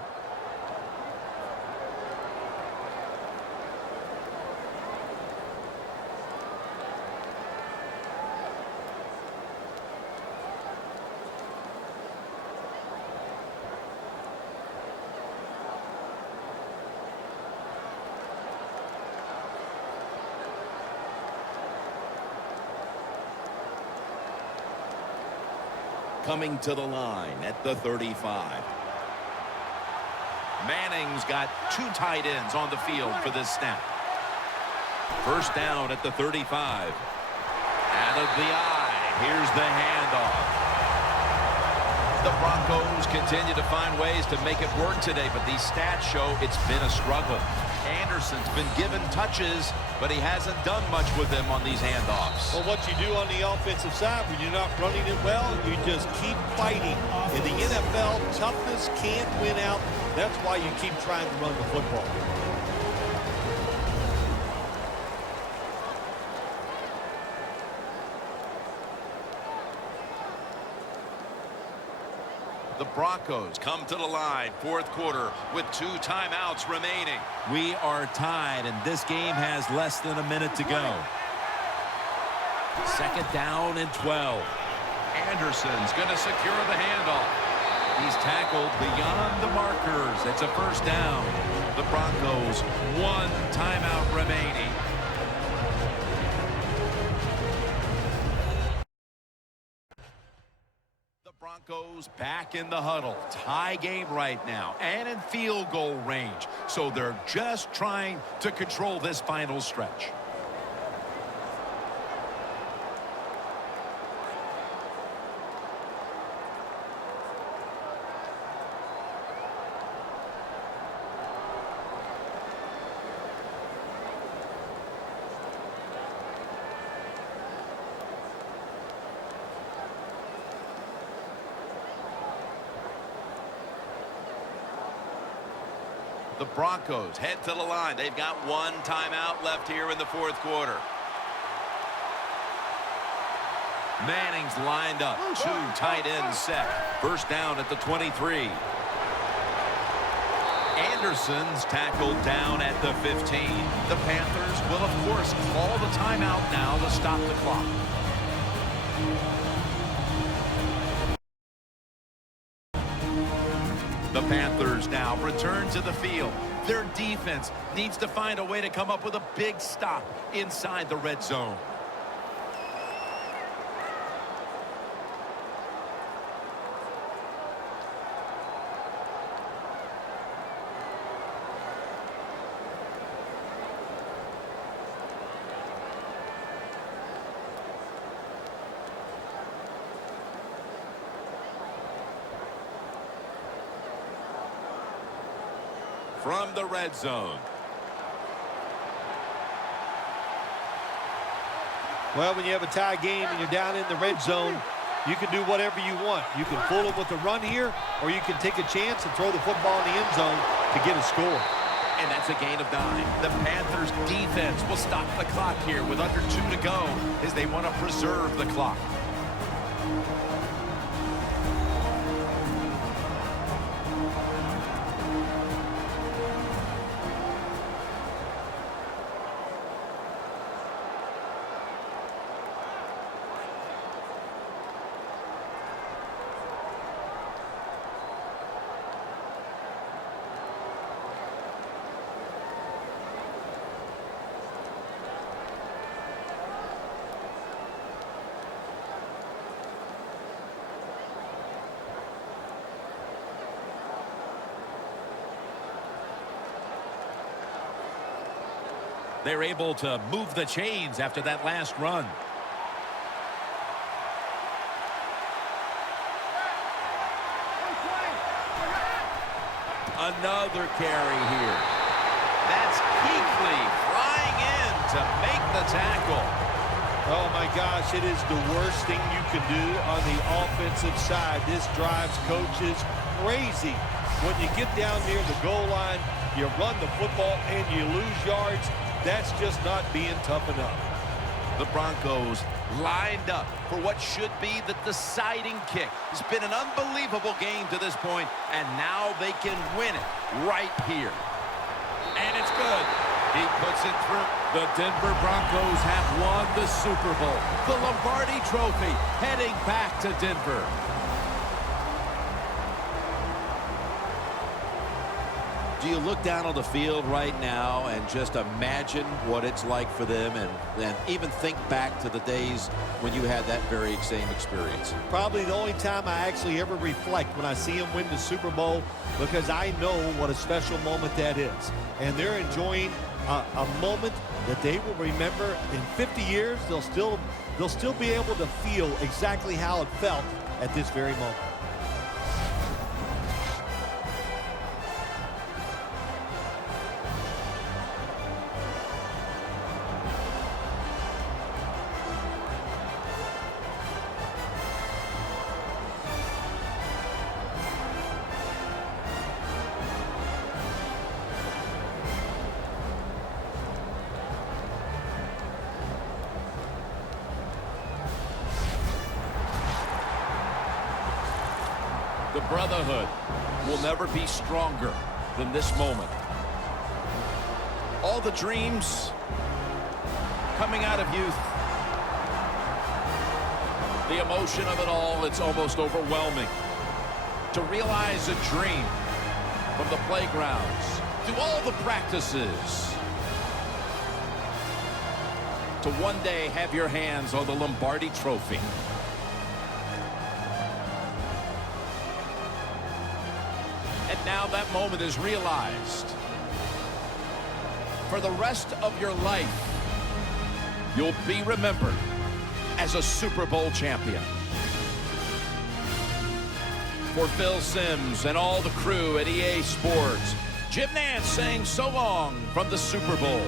coming to the line at the 35. Manning's got 2 tight ends on the field for this snap. First down at the 35. Out of the eye. Here's the handoff. The Broncos continue to find ways to make it work today, but these stats show it's been a struggle. Anderson's been given touches, but he hasn't done much with them on these handoffs. Well, what you do on the offensive side when you're not running it well, you just keep fighting. In the NFL, toughness can't win out. That's why you keep trying to run the football. The Broncos come to the line, 4th quarter, with 2 timeouts remaining. We are tied, and this game has less than a minute to go. 2nd down and 12. Anderson's going to secure the handoff. He's tackled beyond the markers. It's a first down. The Broncos, 1 timeout remaining. Broncos back in the huddle. Tie game right now and in field goal range. So they're just trying to control this final stretch. The Broncos head to the line. They've got 1 timeout left here in the 4th quarter. Manning's lined up. 2 tight ends set. First down at the 23. Anderson's tackled down at the 15. The Panthers will, of course, call the timeout now to stop the clock. The Panthers now return to the field. Their defense needs to find a way to come up with a big stop inside the red zone. From the red zone. Well, when you have a tie game and you're down in the red zone, you can do whatever you want. You can fool them with a run here, or you can take a chance and throw the football in the end zone to get a score. And that's a gain of 9. The Panthers defense will stop the clock here with under 2 to go as they want to preserve the clock. They're able to move the chains after that last run. Another carry here. That's Kuechly flying in to make the tackle. Oh, my gosh, it is the worst thing you can do on the offensive side. This drives coaches crazy. When you get down near the goal line, you run the football and you lose yards. That's just not being tough enough. The Broncos lined up for what should be the deciding kick. It's been an unbelievable game to this point, and now they can win it right here. And it's good. He puts it through. The Denver Broncos have won the Super Bowl. The Lombardi Trophy heading back to Denver. Do you look down on the field right now and just imagine what it's like for them and even think back to the days when you had that very same experience? Probably the only time I actually ever reflect when I see them win the Super Bowl, because I know what a special moment that is. And they're enjoying a moment that they will remember in 50 years. They'll still be able to feel exactly how it felt at this very moment. The brotherhood will never be stronger than this moment. All the dreams coming out of youth. The emotion of it all, it's almost overwhelming. To realize a dream from the playgrounds, to all the practices, to one day have your hands on the Lombardi Trophy. And now that moment is realized. For the rest of your life, you'll be remembered as a Super Bowl champion. For Phil Simms and all the crew at EA Sports, Jim Nantz saying so long from the Super Bowl.